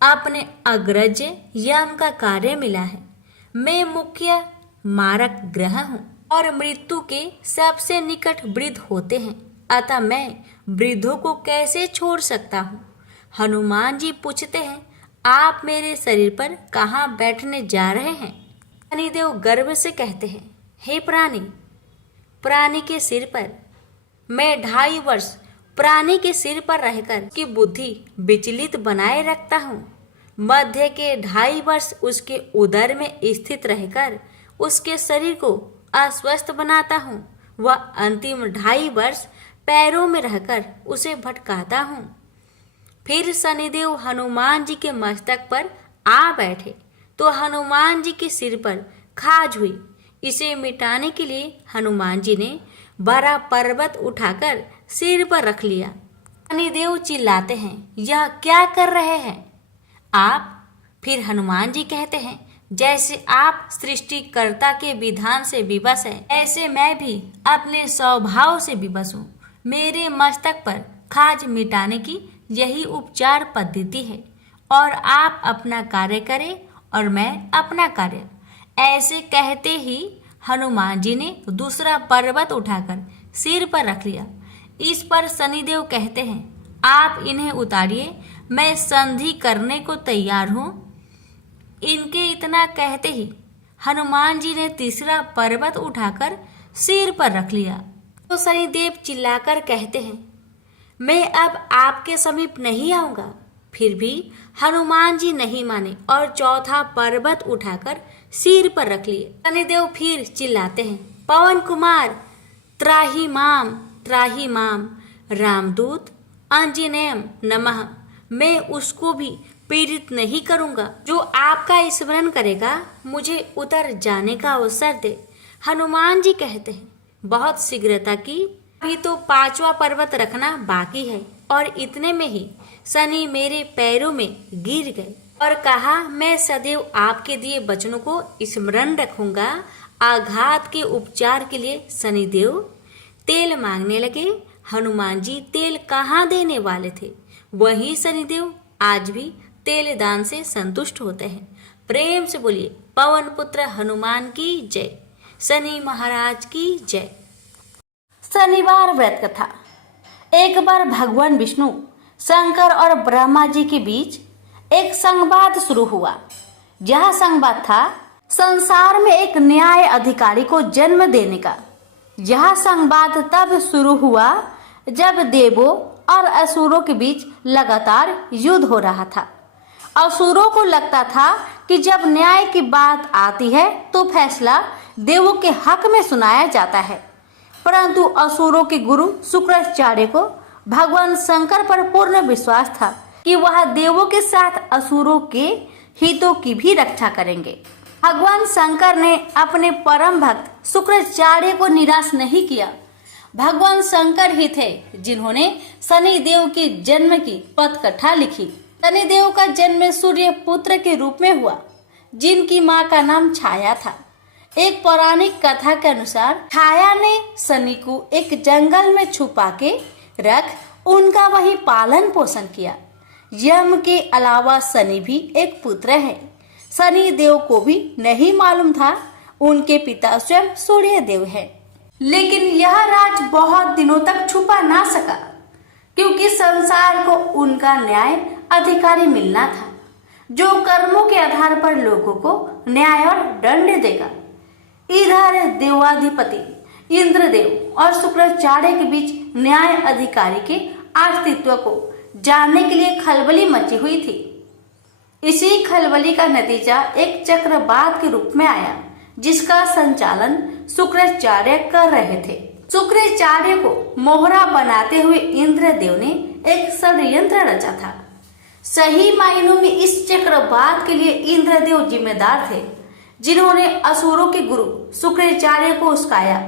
अपने अग्रज यम का कार्य मिला है। मैं मुख्य मारक ग्रह हूँ और मृत्यु के सबसे निकट वृद्ध होते हैं, अतः मैं वृद्धों को कैसे छोड़ सकता हूँ। हनुमान जी पूछते हैं, आप मेरे शरीर पर कहाँ बैठने जा रहे हैं। शनिदेव गर्व से कहते हैं, हे प्राणी के सिर पर मैं 2.5 वर्ष प्राणी के सिर पर रहकर की बुद्धि विचलित बनाए रखता हूँ। मध्य के 2.5 वर्ष उसके उदर में स्थित रहकर उसके शरीर को अस्वस्थ बनाता हूँ। वह अंतिम 2.5 वर्ष पैरों में रहकर उसे भटकाता हूँ। फिर शनिदेव हनुमान जी के मस्तक पर आ बैठे तो हनुमान जी के सिर पर खाज हुई। इसे मिटाने के लिए हनुमान जी ने बड़ा पर्वत उठाकर सिर पर रख लिया। शनिदेव चिल्लाते हैं, यह क्या कर रहे हैं आप। फिर हनुमान जी कहते हैं, जैसे आप सृष्टिकर्ता के विधान से विवश है, ऐसे मैं भी अपने स्वभाव से विवश हूँ। मेरे मस्तक पर खाज मिटाने की यही उपचार पद्धति है और आप अपना कार्य करें और मैं अपना कार्य। ऐसे कहते ही हनुमान जी ने दूसरा पर्वत उठाकर सिर पर रख लिया। इस पर शनिदेव कहते हैं, आप इन्हें उतारिए, मैं संधि करने को तैयार हूँ। इनके इतना कहते ही हनुमान जी ने तीसरा पर्वत उठाकर सिर पर रख लिया। तो शनिदेव चिल्लाकर कहते हैं, मैं अब आपके समीप नहीं आऊँगा। फिर भी हनुमान जी नहीं माने और चौथा पर्वत उठाकर सिर पर रख लिए। शनिदेव फिर चिल्लाते हैं, पवन कुमार त्राहि माम रामदूत आंजनेयम नमः। मैं उसको भी पीड़ित नहीं करूँगा जो आपका स्मरण करेगा। मुझे उतर जाने का अवसर दे। हनुमान जी कहते हैं, बहुत शीघ्रता की। अभी तो 5वां पर्वत रखना बाकी है। और इतने में ही शनि मेरे पैरों में गिर गए और कहा, मैं सदैव आपके दिए वचनों को स्मरण रखूंगा। आघात के उपचार के लिए शनिदेव तेल मांगने लगे। हनुमान जी तेल कहाँ देने वाले थे, वही शनिदेव आज भी तेल दान से संतुष्ट होते हैं। प्रेम से बोलिए पवन पुत्र हनुमान की जय, शनि महाराज की जय। शनिवार व्रत कथा। एक बार भगवान विष्णु, शंकर और ब्रह्मा जी के बीच एक संवाद शुरू हुआ। यह संवाद था संसार में एक न्याय अधिकारी को जन्म देने का। यह संवाद तब शुरू हुआ जब देवों और असुरों के बीच लगातार युद्ध हो रहा था। असुरों को लगता था कि जब न्याय की बात आती है तो फैसला देवों के हक में सुनाया जाता है, परंतु असुरों के गुरु शुक्राचार्य को भगवान शंकर पर पूर्ण विश्वास था कि वह देवों के साथ असुरों के हितों की भी रक्षा करेंगे। भगवान शंकर ने अपने परम भक्त शुक्राचार्य को निराश नहीं किया। भगवान शंकर ही थे जिन्होंने शनि देव के जन्म की पटकथा लिखी। शनि देव का जन्म सूर्य पुत्र के रूप में हुआ, जिनकी मां का नाम छाया था। एक पौराणिक कथा के अनुसार छाया ने शनि को एक जंगल में छुपा के रख उनका वही पालन पोषण किया। यम के अलावा शनि भी एक पुत्र है। शनि देव को भी नहीं मालूम था उनके पिता स्वयं सूर्य देव है। लेकिन यह राज बहुत दिनों तक छुपा ना सका, क्योंकि संसार को उनका न्याय अधिकारी मिलना था, जो कर्मों के आधार पर लोगों को न्याय और दंड देगा। इधर देवाधिपति इंद्रदेव और शुक्राचार्य के बीच न्याय अधिकारी के अस्तित्व को जानने के लिए खलबली मची हुई थी। इसी खलबली का नतीजा एक चक्रवात के रूप में आया, जिसका संचालन शुक्राचार्य कर रहे थे। शुक्राचार्य को मोहरा बनाते हुए इंद्रदेव ने एक षड्यंत्र रचा था। सही मायनों में इस चक्रवात के लिए इंद्रदेव जिम्मेदार थे, जिन्होंने असुरों के गुरु शुक्राचार्य को उस्काया।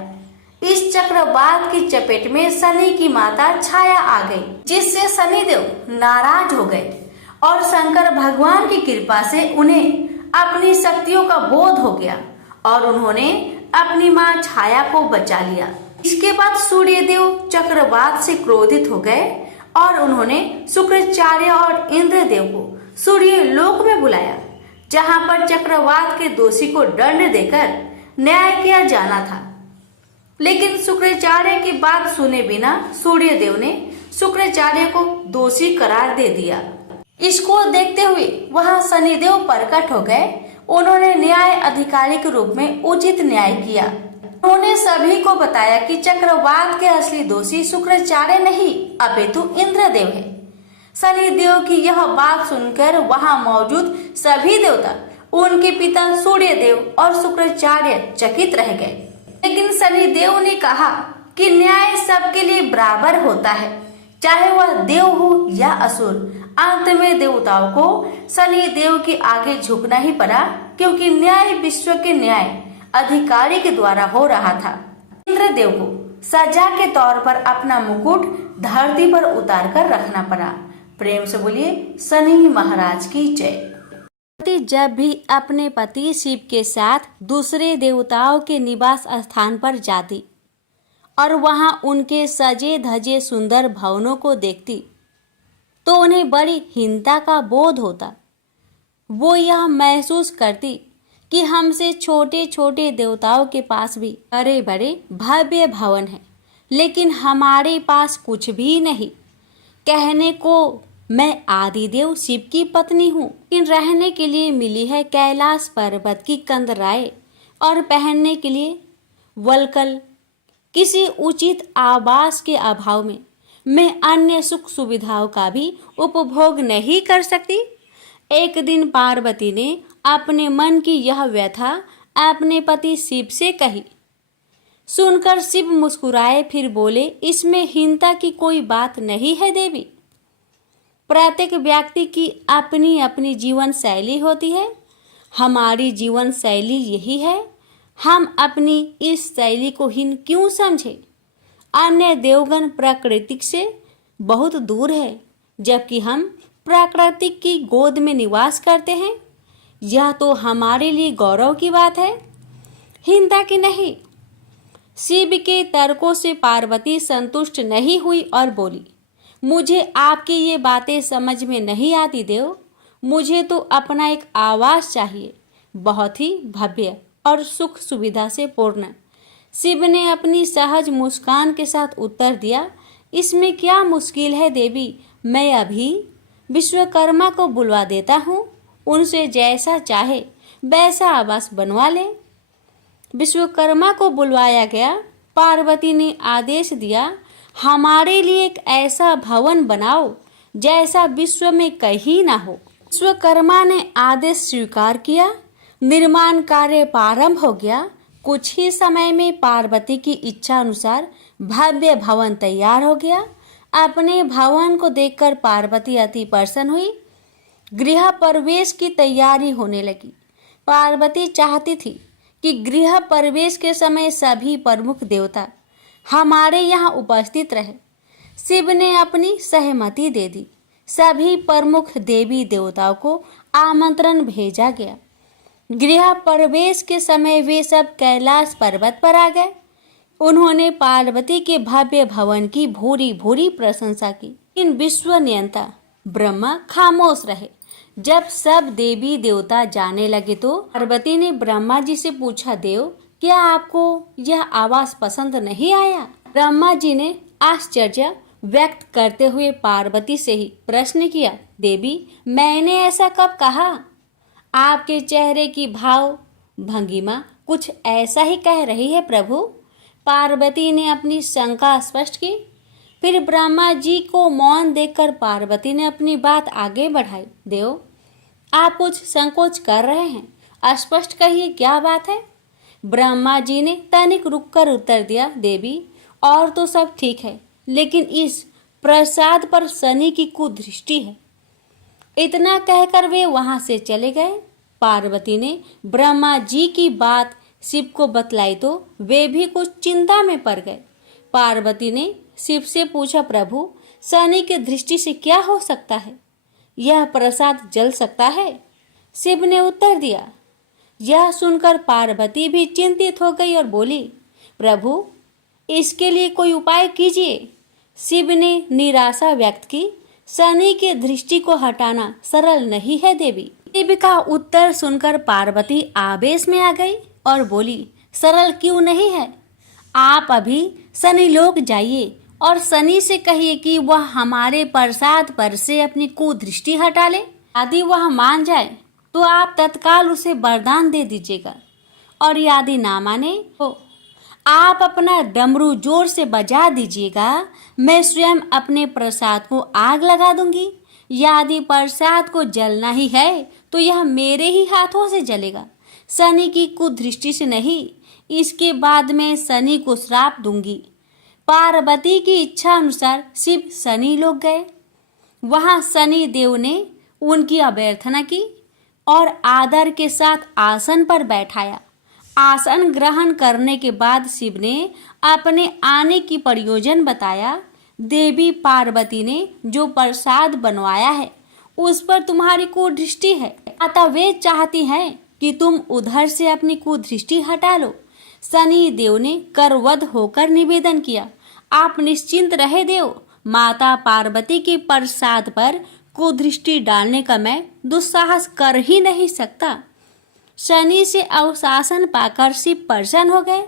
इस चक्रवात की चपेट में शनि की माता छाया आ गई, जिससे शनिदेव नाराज हो गए और शंकर भगवान की कृपा से उन्हें अपनी शक्तियों का बोध हो गया और उन्होंने अपनी मां छाया को बचा लिया। इसके बाद सूर्यदेव चक्रवात से क्रोधित हो गए और उन्होंने शुक्राचार्य और इंद्रदेव को सूर्य लोक में बुलाया, जहां पर चक्रवात के दोषी को दंड देकर न्याय किया जाना था। लेकिन शुक्राचार्य की बात सुने बिना सूर्यदेव ने शुक्राचार्य को दोषी करार दे दिया। इसको देखते हुए वहां शनिदेव प्रकट हो गए। उन्होंने न्याय अधिकारी के रूप में उचित न्याय किया। उन्होंने सभी को बताया कि चक्रवात के असली दोषी शुक्राचार्य नहीं अपितु इंद्रदेव है। शनिदेव की यह बात सुनकर वहां मौजूद सभी देवता, उनके पिता सूर्यदेव और शुक्राचार्य चकित रह गए। लेकिन शनिदेव ने कहा कि न्याय सबके लिए बराबर होता है, चाहे वह देव हो या असुर। अंत में देवताओं को शनिदेव के आगे झुकना ही पड़ा, क्योंकि न्याय विश्व के न्याय अधिकारी के द्वारा हो रहा था। इंद्रदेव को सजा के तौर पर अपना मुकुट धरती पर उतार कर रखना पड़ा। प्रेम से बोलिए शनि महाराज की जय। जब भी अपने पति शिव के साथ दूसरे देवताओं के निवास स्थान पर जाती और वहां उनके सजे धजे सुंदर भवनों को देखती, तो उन्हें बड़ी हीनता का बोध होता। वो यह महसूस करती कि हमसे छोटे छोटे देवताओं के पास भी बड़े बड़े भव्य भवन हैं, लेकिन हमारे पास कुछ भी नहीं। कहने को मैं आदिदेव शिव की पत्नी हूँ, लेकिन रहने के लिए मिली है कैलाश पर्वत की कंदराएं और पहनने के लिए वल्कल। किसी उचित आवास के अभाव में मैं अन्य सुख सुविधाओं का भी उपभोग नहीं कर सकती। एक दिन पार्वती ने अपने मन की यह व्यथा अपने पति शिव से कही। सुनकर शिव मुस्कुराए, फिर बोले, इसमें हीनता की कोई बात नहीं है देवी। प्रत्येक व्यक्ति की अपनी अपनी जीवन शैली होती है। हमारी जीवन शैली यही है, हम अपनी इस शैली को हीन क्यों समझे? अन्य देवगण प्रकृति से बहुत दूर है, जबकि हम प्रकृति की गोद में निवास करते हैं। यह तो हमारे लिए गौरव की बात है, हीनता की नहीं। शिव के तर्कों से पार्वती संतुष्ट नहीं हुई और बोली, मुझे आपकी ये बातें समझ में नहीं आती देव। मुझे तो अपना एक आवास चाहिए, बहुत ही भव्य और सुख सुविधा से पूर्ण। शिव ने अपनी सहज मुस्कान के साथ उत्तर दिया, इसमें क्या मुश्किल है देवी, मैं अभी विश्वकर्मा को बुलवा देता हूँ, उनसे जैसा चाहे वैसा आवास बनवा ले। विश्वकर्मा को बुलवाया गया। पार्वती ने आदेश दिया, हमारे लिए एक ऐसा भवन बनाओ जैसा विश्व में कहीं ना हो। विश्वकर्मा ने आदेश स्वीकार किया। निर्माण कार्य प्रारंभ हो गया। कुछ ही समय में पार्वती की इच्छा अनुसार भव्य भवन तैयार हो गया। अपने भवन को देखकर पार्वती अति प्रसन्न हुई। गृह प्रवेश की तैयारी होने लगी। पार्वती चाहती थी कि गृह प्रवेश के समय सभी प्रमुख देवता हमारे यहाँ उपस्थित रहे। शिव ने अपनी सहमति दे दी। सभी प्रमुख देवी देवताओं को आमंत्रण भेजा गया। गृह प्रवेश के समय वे सब कैलाश पर्वत पर आ गए। उन्होंने पार्वती के भव्य भवन की भूरी भूरी प्रशंसा की। इन विश्व नियंता ब्रह्मा खामोश रहे। जब सब देवी देवता जाने लगे तो पार्वती ने ब्रह्मा जी से पूछा, देव क्या आपको यह आवास पसंद नहीं आया? ब्रह्मा जी ने आश्चर्य व्यक्त करते हुए पार्वती से ही प्रश्न किया, देवी मैंने ऐसा कब कहा? आपके चेहरे की भाव भंगिमा कुछ ऐसा ही कह रही है प्रभु। पार्वती ने अपनी शंका स्पष्ट की। फिर ब्रह्मा जी को मौन देखकर पार्वती ने अपनी बात आगे बढ़ाई, देव आप कुछ संकोच कर रहे हैं, स्पष्ट कहिए क्या बात है? ब्रह्मा जी ने तनिक रुककर उत्तर दिया, देवी और तो सब ठीक है, लेकिन इस प्रसाद पर शनि की कुदृष्टि है। इतना कहकर वे वहां से चले गए। पार्वती ने ब्रह्मा जी की बात शिव को बतलाई तो वे भी कुछ चिंता में पड़ गए। पार्वती ने शिव से पूछा, प्रभु शनि की दृष्टि से क्या हो सकता है? यह प्रसाद जल सकता है? शिव ने उत्तर दिया। यह सुनकर पार्वती भी चिंतित हो गई और बोली, प्रभु इसके लिए कोई उपाय कीजिए। शिव ने निराशा व्यक्त की। शनि की दृष्टि को हटाना सरल नहीं है देवी। शिव का उत्तर सुनकर पार्वती आवेश में आ गई और बोली, सरल क्यों नहीं है? आप अभी शनि लोक जाइए और शनि से कहिए कि वह हमारे प्रसाद पर से अपनी कुदृष्टि हटा ले। यदि वह मान जाए तो आप तत्काल उसे वरदान दे दीजिएगा, और यदि ना माने तो आप अपना डमरू जोर से बजा दीजिएगा। मैं स्वयं अपने प्रसाद को आग लगा दूंगी। यदि प्रसाद को जलना ही है तो यह मेरे ही हाथों से जलेगा, शनि की कुदृष्टि से नहीं। इसके बाद मैं शनि को श्राप दूंगी। पार्वती की इच्छा अनुसार शिव शनि लोक गए। वहां शनि देव ने उनकी अभ्यर्थना की और आदर के साथ आसन पर बैठाया। आसन ग्रहण करने के बाद शिव ने अपने आने की प्रयोजन बताया। देवी पार्वती ने जो प्रसाद बनवाया है उस पर तुम्हारी कुदृष्टि है, अतः वे चाहती हैं कि तुम उधर से अपनी कुदृष्टि हटा लो। शनि देव ने करवध होकर निवेदन किया, आप निश्चिंत रहे देव, माता पार्वती के प्रसाद पर कुदृष्टि डालने का मैं दुस्साहस कर ही नहीं सकता। शनि से अवशासन पाकर शिव प्रसन्न हो गए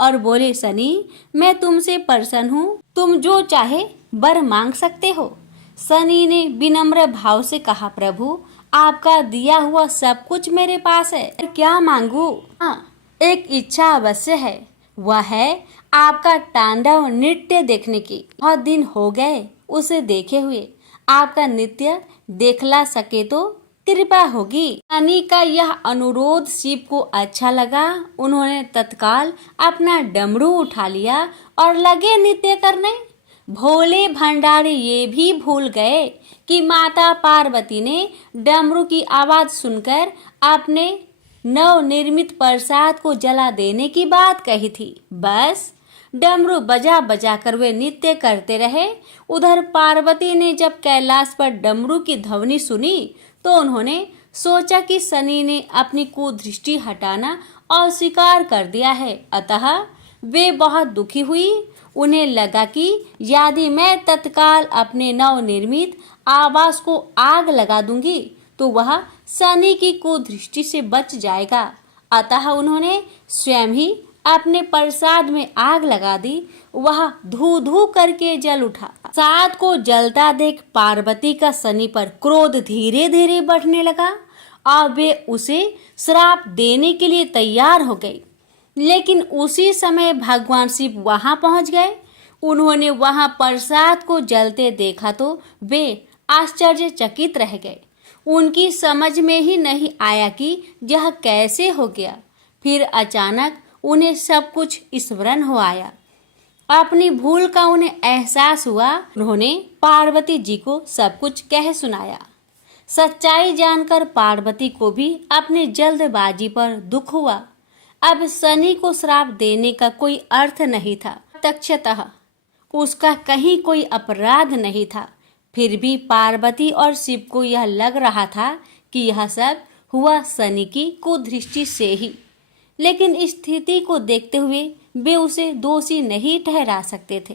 और बोले, शनि मैं तुमसे प्रसन्न हूँ, तुम जो चाहे वर मांग सकते हो। शनि ने विनम्र भाव से कहा, प्रभु आपका दिया हुआ सब कुछ मेरे पास है, क्या मांगू? हाँ, एक इच्छा अवश्य है, वह है आपका तांडव नृत्य देखने की। बहुत दिन हो गए उसे देखे हुए, आपका नृत्य देखला सके तो कृपा होगी। शनि का यह अनुरोध शिव को अच्छा लगा। उन्होंने तत्काल अपना डमरू उठा लिया और लगे नृत्य करने। भोले भंडारी ये भी भूल गए कि माता पार्वती ने डमरू की आवाज सुनकर अपने नवनिर्मित प्रसाद को जला देने की बात कही थी। बस डमरू बजा बजा कर वे नृत्य करते रहे। उधर पार्वती ने जब कैलाश पर डमरू की ध्वनि सुनी तो उन्होंने सोचा कि शनि ने अपनी कुदृष्टि हटाना अस्वीकार कर दिया है, अतः वे बहुत दुखी हुई। उन्हें लगा कि यदि मैं तत्काल अपने नवनिर्मित आवास को आग लगा दूंगी तो वह शनि की कुदृष्टि से बच जाएगा। अतः उन्होंने स्वयं ही अपने प्रसाद में आग लगा दी। वह धू धू करके जल उठा। प्रसाद को जलता देख पार्वती का शनि पर क्रोध धीरे धीरे बढ़ने लगा और वे उसे श्राप देने के लिए तैयार हो गई। लेकिन उसी समय भगवान शिव वहां पहुंच गए। उन्होंने वहां प्रसाद को जलते देखा तो वे आश्चर्यचकित रह गए। उनकी समझ में ही नहीं आया कि यह कैसे हो गया। फिर अचानक उन्हें सब कुछ स्मरण हो आया। अपनी भूल का उन्हें एहसास हुआ। उन्होंने पार्वती जी को सब कुछ कह सुनाया। सच्चाई जानकर पार्वती को भी अपनी जल्दबाजी पर दुख हुआ। अब शनि को श्राप देने का कोई अर्थ नहीं था। प्रत्यक्षतः उसका कहीं कोई अपराध नहीं था। फिर भी पार्वती और शिव को यह लग रहा था कि यह सब हुआ शनि की कुदृष्टि से ही। लेकिन इस स्थिति को देखते हुए वे उसे दोषी नहीं ठहरा सकते थे।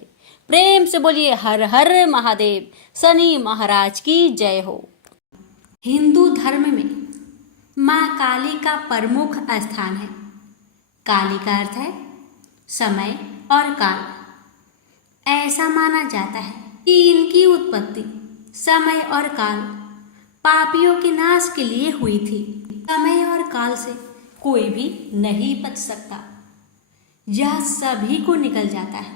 प्रेम से बोलिए हर हर महादेव, शनि महाराज की जय हो। हिंदू धर्म में माँ काली का प्रमुख स्थान है। काली का अर्थ है समय और काल। ऐसा माना जाता है कि इनकी उत्पत्ति समय और काल पापियों के नाश के लिए हुई थी। समय और काल से कोई भी नहीं बच सकता, यह सभी को निकल जाता है।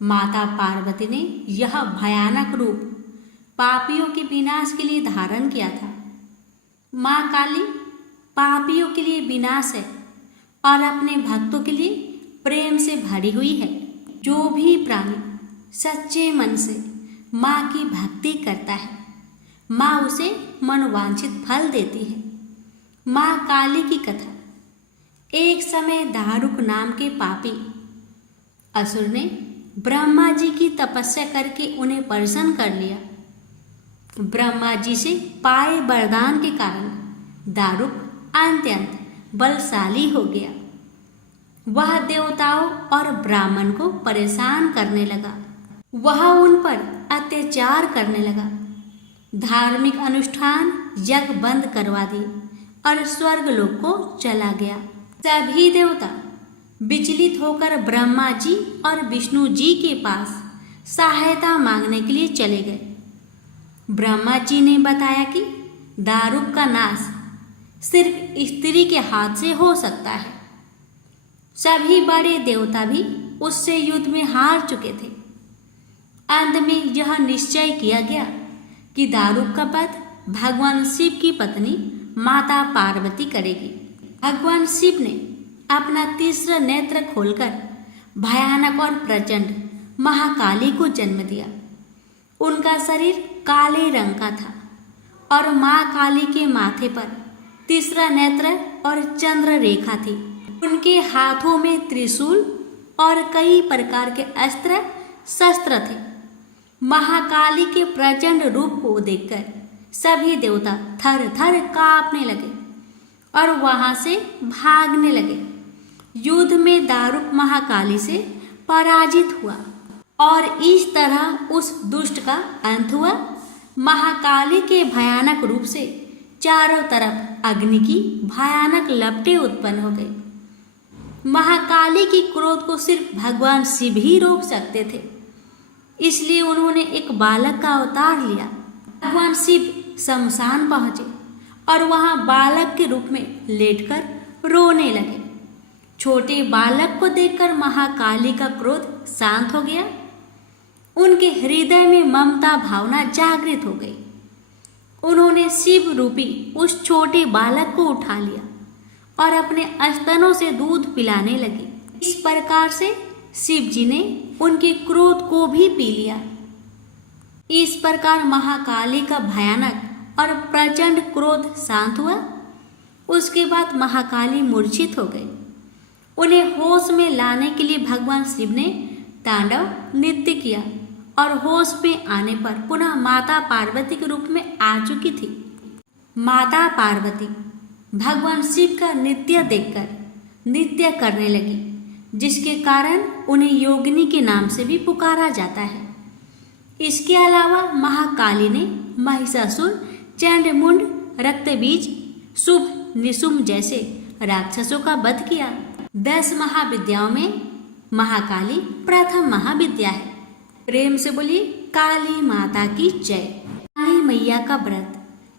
माता पार्वती ने यह भयानक रूप पापियों के विनाश के लिए धारण किया था। माँ काली पापियों के लिए विनाश है और अपने भक्तों के लिए प्रेम से भरी हुई है। जो भी प्राणी सच्चे मन से माँ की भक्ति करता है, माँ उसे मनोवांछित फल देती है। माँ काली की कथा। एक समय दारुक नाम के पापी असुर ने ब्रह्मा जी की तपस्या करके उन्हें प्रसन्न कर लिया। ब्रह्मा जी से पाए वरदान के कारण दारुक अत्यंत बलशाली हो गया। वह देवताओं और ब्राह्मण को परेशान करने लगा। वह उन पर अत्याचार करने लगा। धार्मिक अनुष्ठान यज्ञ बंद करवा दिए और स्वर्गलोक को चला गया। सभी देवता विचलित होकर ब्रह्मा जी और विष्णु जी के पास सहायता मांगने के लिए चले गए। ब्रह्मा जी ने बताया कि दारुक का नाश सिर्फ स्त्री के हाथ से हो सकता है। सभी बड़े देवता भी उससे युद्ध में हार चुके थे। अंत में यह निश्चय किया गया कि दारुक का वध भगवान शिव की पत्नी माता पार्वती करेगी। भगवान शिव ने अपना तीसरा नेत्र खोलकर भयानक और प्रचंड महाकाली को जन्म दिया। उनका शरीर काले रंग का था और माँ काली के माथे पर तीसरा नेत्र और चंद्र रेखा थी। उनके हाथों में त्रिशूल और कई प्रकार के अस्त्र शस्त्र थे। महाकाली के प्रचंड रूप को देखकर सभी देवता थर थर कांपने लगे और वहां से भागने लगे। युद्ध में दारुक महाकाली से पराजित हुआ और इस तरह उस दुष्ट का अंत हुआ। महाकाली के भयानक रूप से चारों तरफ अग्नि की भयानक लपटें उत्पन्न हो गई। महाकाली की क्रोध को सिर्फ भगवान शिव ही रोक सकते थे, इसलिए उन्होंने एक बालक का अवतार लिया। भगवान शिव शमशान पहुंचे और वहां बालक के रूप में लेटकर रोने लगे। छोटे बालक को देखकर महाकाली का क्रोध शांत हो गया। उनके हृदय में ममता भावना जागृत हो गई। उन्होंने शिव रूपी उस छोटे बालक को उठा लिया और अपने स्तनों से दूध पिलाने लगे। इस प्रकार से शिव जी ने उनके क्रोध को भी पी लिया। इस प्रकार महाकाली का भयानक और प्रचंड क्रोध शांत हुआ उसके बाद महाकाली मूर्छित हो गई। उन्हें होश में लाने के लिए भगवान शिव ने तांडव नृत्य किया और होश में आने पर पुनः माता पार्वती के रूप में आ चुकी थी। माता पार्वती भगवान शिव का नृत्य देखकर नृत्य करने लगी, जिसके कारण उन्हें योगिनी के नाम से भी पुकारा जाता है। इसके अलावा महाकाली ने महिषासुर, चंडमुंड, रक्तबीज, शुभ, निशुंभ जैसे राक्षसों का वध किया। 10 महाविद्याओं में महाकाली प्रथम महाविद्या है। प्रेम से बोलिए काली माता की जय। काली मैया का व्रत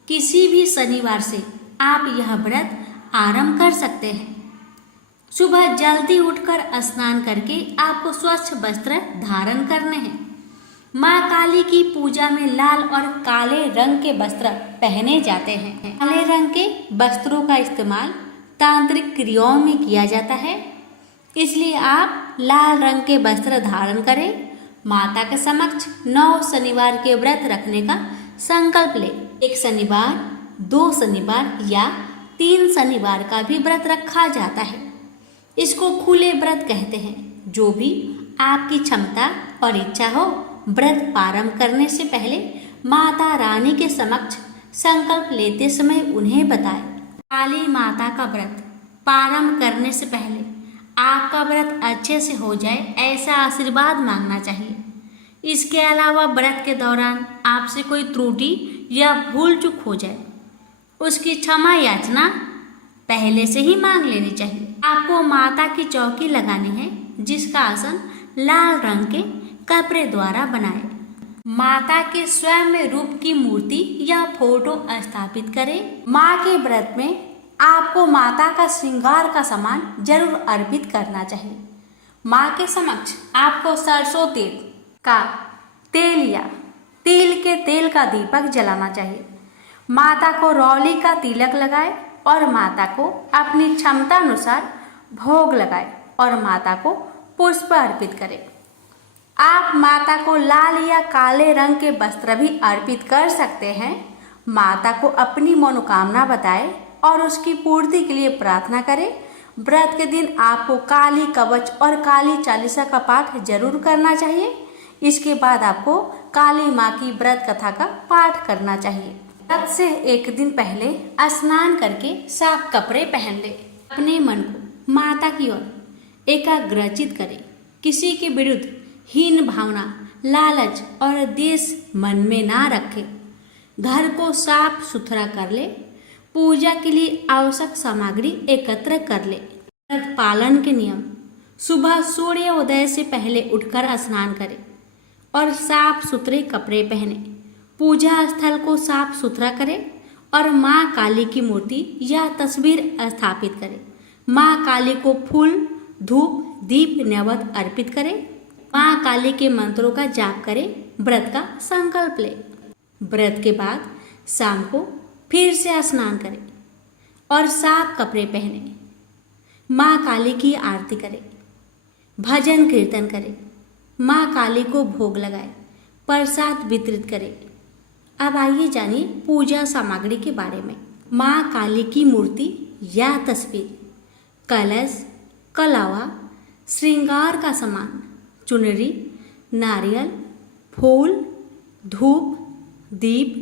किसी भी शनिवार से आप यह व्रत आरंभ कर सकते हैं। सुबह जल्दी उठकर स्नान करके आपको स्वच्छ वस्त्र धारण करने हैं। माँ काली की पूजा में लाल और काले रंग के वस्त्र पहने जाते हैं। काले रंग के वस्त्रों का इस्तेमाल तांत्रिक क्रियाओं में किया जाता है, इसलिए आप लाल रंग के वस्त्र धारण करें। माता के समक्ष 9 शनिवार के व्रत रखने का संकल्प ले। 1 शनिवार, 2 शनिवार या 3 शनिवार का भी व्रत रखा जाता है। इसको खुले व्रत कहते हैं। जो भी आपकी क्षमता और इच्छा हो, व्रत प्रारंभ करने से पहले माता रानी के समक्ष संकल्प लेते समय उन्हें बताएं। काली माता का व्रत प्रारंभ करने से पहले आपका व्रत अच्छे से हो जाए, ऐसा आशीर्वाद मांगना चाहिए। इसके अलावा व्रत के दौरान आपसे कोई त्रुटि या भूल चूक हो जाए, उसकी क्षमा याचना पहले से ही मांग लेनी चाहिए। आपको माता की चौकी लगानी है, जिसका आसन लाल रंग के कपड़े द्वारा बनाए। माता के स्वयं में रूप की मूर्ति या फोटो स्थापित करें। माँ के व्रत में आपको माता का श्रृंगार का सामान जरूर अर्पित करना चाहिए। माँ के समक्ष आपको सरसों तेल का तेल या तिल के तेल का दीपक जलाना चाहिए। माता को रौली का तिलक लगाए और माता को अपनी क्षमता अनुसार भोग लगाए और माता को पुष्प अर्पित करें। आप माता को लाल या काले रंग के वस्त्र भी अर्पित कर सकते हैं। माता को अपनी मनोकामना बताएं और उसकी पूर्ति के लिए प्रार्थना करें। व्रत के दिन आपको काली कवच और काली चालीसा का पाठ जरूर करना चाहिए। इसके बाद आपको काली माँ की व्रत कथा का पाठ करना चाहिए। व्रत से एक दिन पहले स्नान करके साफ कपड़े पहन ले। अपने मन को माता की ओर एकाग्रचित करें। किसी के विरुद्ध हीन भावना, लालच और द्वेष मन में ना रखें। घर को साफ सुथरा कर ले। पूजा के लिए आवश्यक सामग्री एकत्र कर ले। व्रत पालन के नियम: सुबह सूर्योदय से पहले उठकर स्नान करें और साफ सुथरे कपड़े पहने। पूजा स्थल को साफ सुथरा करें और माँ काली की मूर्ति या तस्वीर स्थापित करें। माँ काली को फूल, धूप, दीप, नैवेद्य अर्पित करें। माँ काली के मंत्रों का जाप करें। व्रत का संकल्प ले। व्रत के बाद शाम को फिर से स्नान करें और साफ कपड़े पहने। माँ काली की आरती करें, भजन कीर्तन करें, माँ काली को भोग लगाए, प्रसाद वितरित करें। अब आइए जानिए पूजा सामग्री के बारे में। माँ काली की मूर्ति या तस्वीर, कलश, कलावा, श्रृंगार का सामान, चुनरी, नारियल, फूल, धूप, दीप,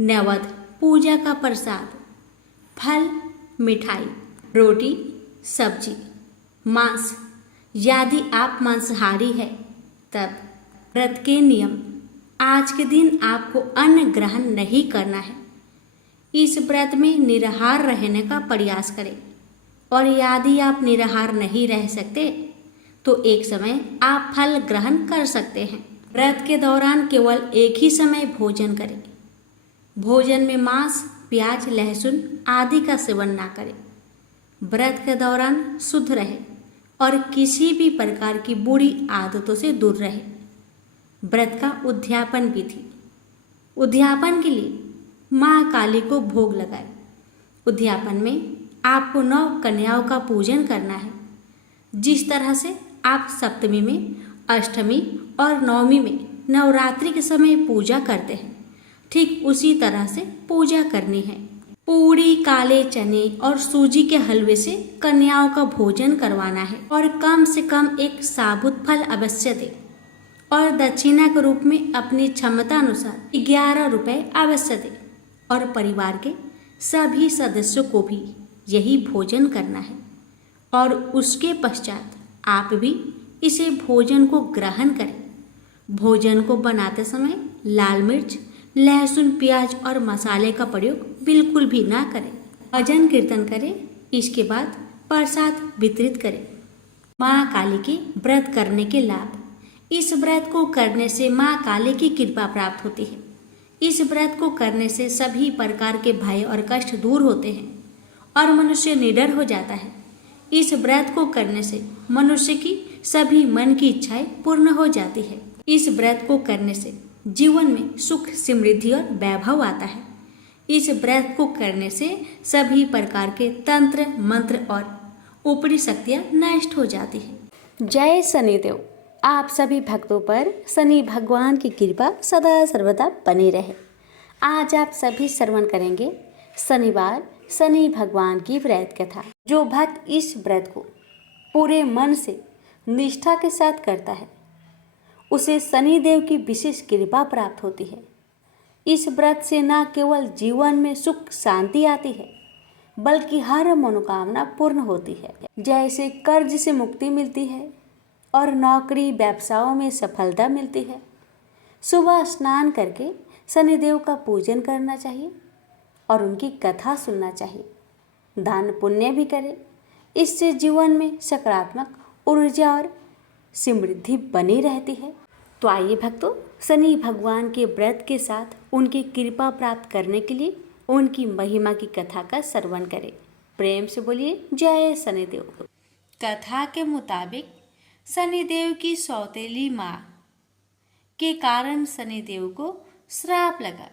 नैवेद्य, पूजा का प्रसाद, फल, मिठाई, रोटी, सब्जी, मांस। यदि आप मांसाहारी है तब व्रत के नियम: आज के दिन आपको अन्न ग्रहण नहीं करना है। इस व्रत में निराहार रहने का प्रयास करें और यदि आप निराहार नहीं रह सकते तो एक समय आप फल ग्रहण कर सकते हैं। व्रत के दौरान केवल एक ही समय भोजन करें। भोजन में मांस, प्याज, लहसुन आदि का सेवन ना करें। व्रत के दौरान शुद्ध रहे और किसी भी प्रकार की बुरी आदतों से दूर रहे। व्रत का उद्यापन विधि: उद्यापन के लिए माँ काली को भोग लगाए। उद्यापन में आपको 9 कन्याओं का पूजन करना है। जिस तरह से आप सप्तमी में, अष्टमी और नवमी में नवरात्रि के समय पूजा करते हैं, ठीक उसी तरह से पूजा करनी है। पूरी, काले चने और सूजी के हलवे से कन्याओं का भोजन करवाना है और कम से कम एक साबुत फल अवश्य दे और दक्षिणा के रूप में अपनी क्षमता अनुसार 11 रुपए अवश्य दे और परिवार के सभी सदस्यों को भी यही भोजन करना है और उसके पश्चात आप भी इसे भोजन को ग्रहण करें। भोजन को बनाते समय लाल मिर्च, लहसुन, प्याज और मसाले का प्रयोग बिल्कुल भी ना करें। भजन कीर्तन करें, इसके बाद प्रसाद वितरित करें। माँ काली के व्रत करने के लाभ। इस व्रत को करने से माँ काली की कृपा प्राप्त होती है। इस व्रत को करने से सभी प्रकार के भय और कष्ट दूर होते हैं और मनुष्य निडर हो जाता है। इस व्रत को करने से मनुष्य की सभी मन की इच्छाएं पूर्ण हो जाती है। इस व्रत को करने से जीवन में सुख, समृद्धि और वैभव आता है। इस व्रत को करने से सभी प्रकार के तंत्र, मंत्र और ऊपरी शक्तियां नष्ट हो जाती है। जय शनिदेव। आप सभी भक्तों पर शनि भगवान की कृपा सदा सर्वदा बनी रहे। आज आप सभी श्रवण करेंगे शनिवार शनि भगवान की व्रत कथा। जो भक्त इस व्रत को पूरे मन से निष्ठा के साथ करता है उसे शनिदेव की विशेष कृपा प्राप्त होती है। इस व्रत से न केवल जीवन में सुख शांति आती है बल्कि हर मनोकामना पूर्ण होती है। जैसे कर्ज से मुक्ति मिलती है और नौकरी व्यवसायों में सफलता मिलती है। सुबह स्नान करके शनिदेव का पूजन करना चाहिए और उनकी कथा सुनना चाहिए। दान पुण्य भी करें। इससे जीवन में सकारात्मक ऊर्जा और समृद्धि बनी रहती है। तो आइए भक्तों, शनि भगवान के व्रत के साथ उनकी कृपा प्राप्त करने के लिए उनकी महिमा की कथा का श्रवण करें। प्रेम से बोलिए जय शनिदेव। कथा के मुताबिक शनिदेव की सौतेली माँ के कारण शनिदेव को श्राप लगा,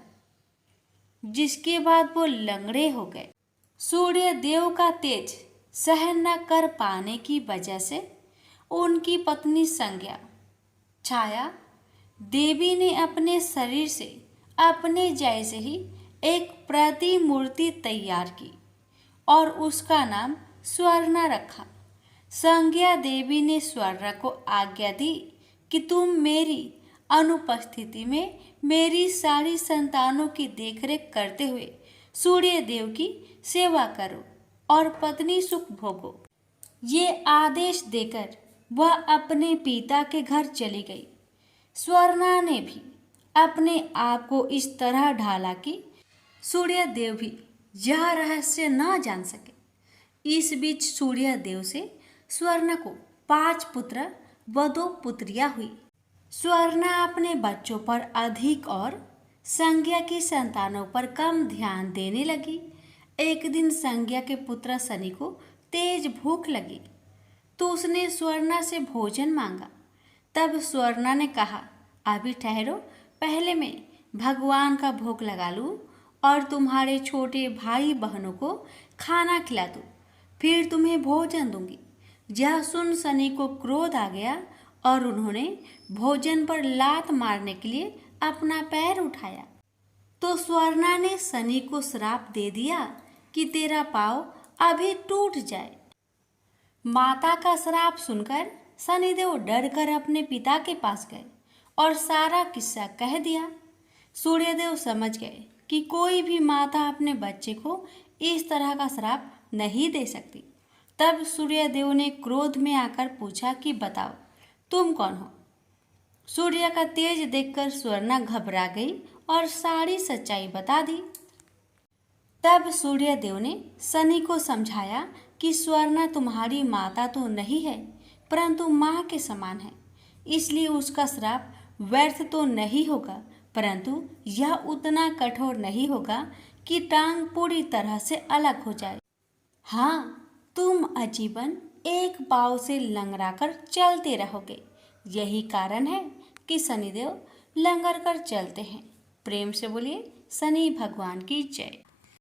जिसके बाद वो लंगड़े हो गए। सूर्य देव का तेज सहन न कर पाने की वजह से उनकी पत्नी संज्ञा छाया देवी ने अपने शरीर से अपने जैसे ही एक प्रतिमूर्ति तैयार की और उसका नाम स्वर्णा रखा। संज्ञा देवी ने स्वर्णा को आज्ञा दी कि तुम मेरी अनुपस्थिति में मेरी सारी संतानों की देखरेख करते हुए सूर्य देव की सेवा करो और पत्नी सुख भोगो। ये आदेश देकर वह अपने पिता के घर चली गई। स्वर्णा ने भी अपने आप को इस तरह ढाला कि सूर्य देव भी यह रहस्य न जान सके। इस बीच सूर्य देव से स्वर्णा को 5 पुत्र व 2 पुत्रियां हुई। स्वर्णा अपने बच्चों पर अधिक और संज्ञा की संतानों पर कम ध्यान देने लगी। एक दिन संज्ञा के पुत्र शनि को तेज भूख लगी तो उसने स्वर्णा से भोजन मांगा। तब स्वर्णा ने कहा, अभी ठहरो, पहले मैं भगवान का भोग लगा लूं और तुम्हारे छोटे भाई बहनों को खाना खिला दूं, फिर तुम्हें भोजन दूंगी। यह सुन शनि को क्रोध आ गया और उन्होंने भोजन पर लात मारने के लिए अपना पैर उठाया। तो स्वर्णा ने शनि को श्राप दे दिया कि तेरा पाँव अभी टूट जाए। माता का श्राप सुनकर शनिदेव डरकर अपने पिता के पास गए और सारा किस्सा कह दिया। सूर्यदेव समझ गए कि कोई भी माता अपने बच्चे को इस तरह का श्राप नहीं दे सकती। तब सूर्यदेव ने क्रोध में आकर पूछा कि बताओ तुम कौन हो। सूर्य का तेज देखकर स्वर्णा घबरा गई और सारी सच्चाई बता दी। तब सूर्यदेव ने शनि को समझाया कि स्वर्णा तुम्हारी माता तो नहीं है परंतु माँ के समान है, इसलिए उसका श्राप व्यर्थ तो नहीं होगा, परंतु यह उतना कठोर नहीं होगा कि टांग पूरी तरह से अलग हो जाए। हाँ, तुम आजीवन एक पाँव से लंगड़ा कर चलते रहोगे। यही कारण है कि शनिदेव लंगर कर चलते हैं। प्रेम से बोलिए शनि भगवान की जय।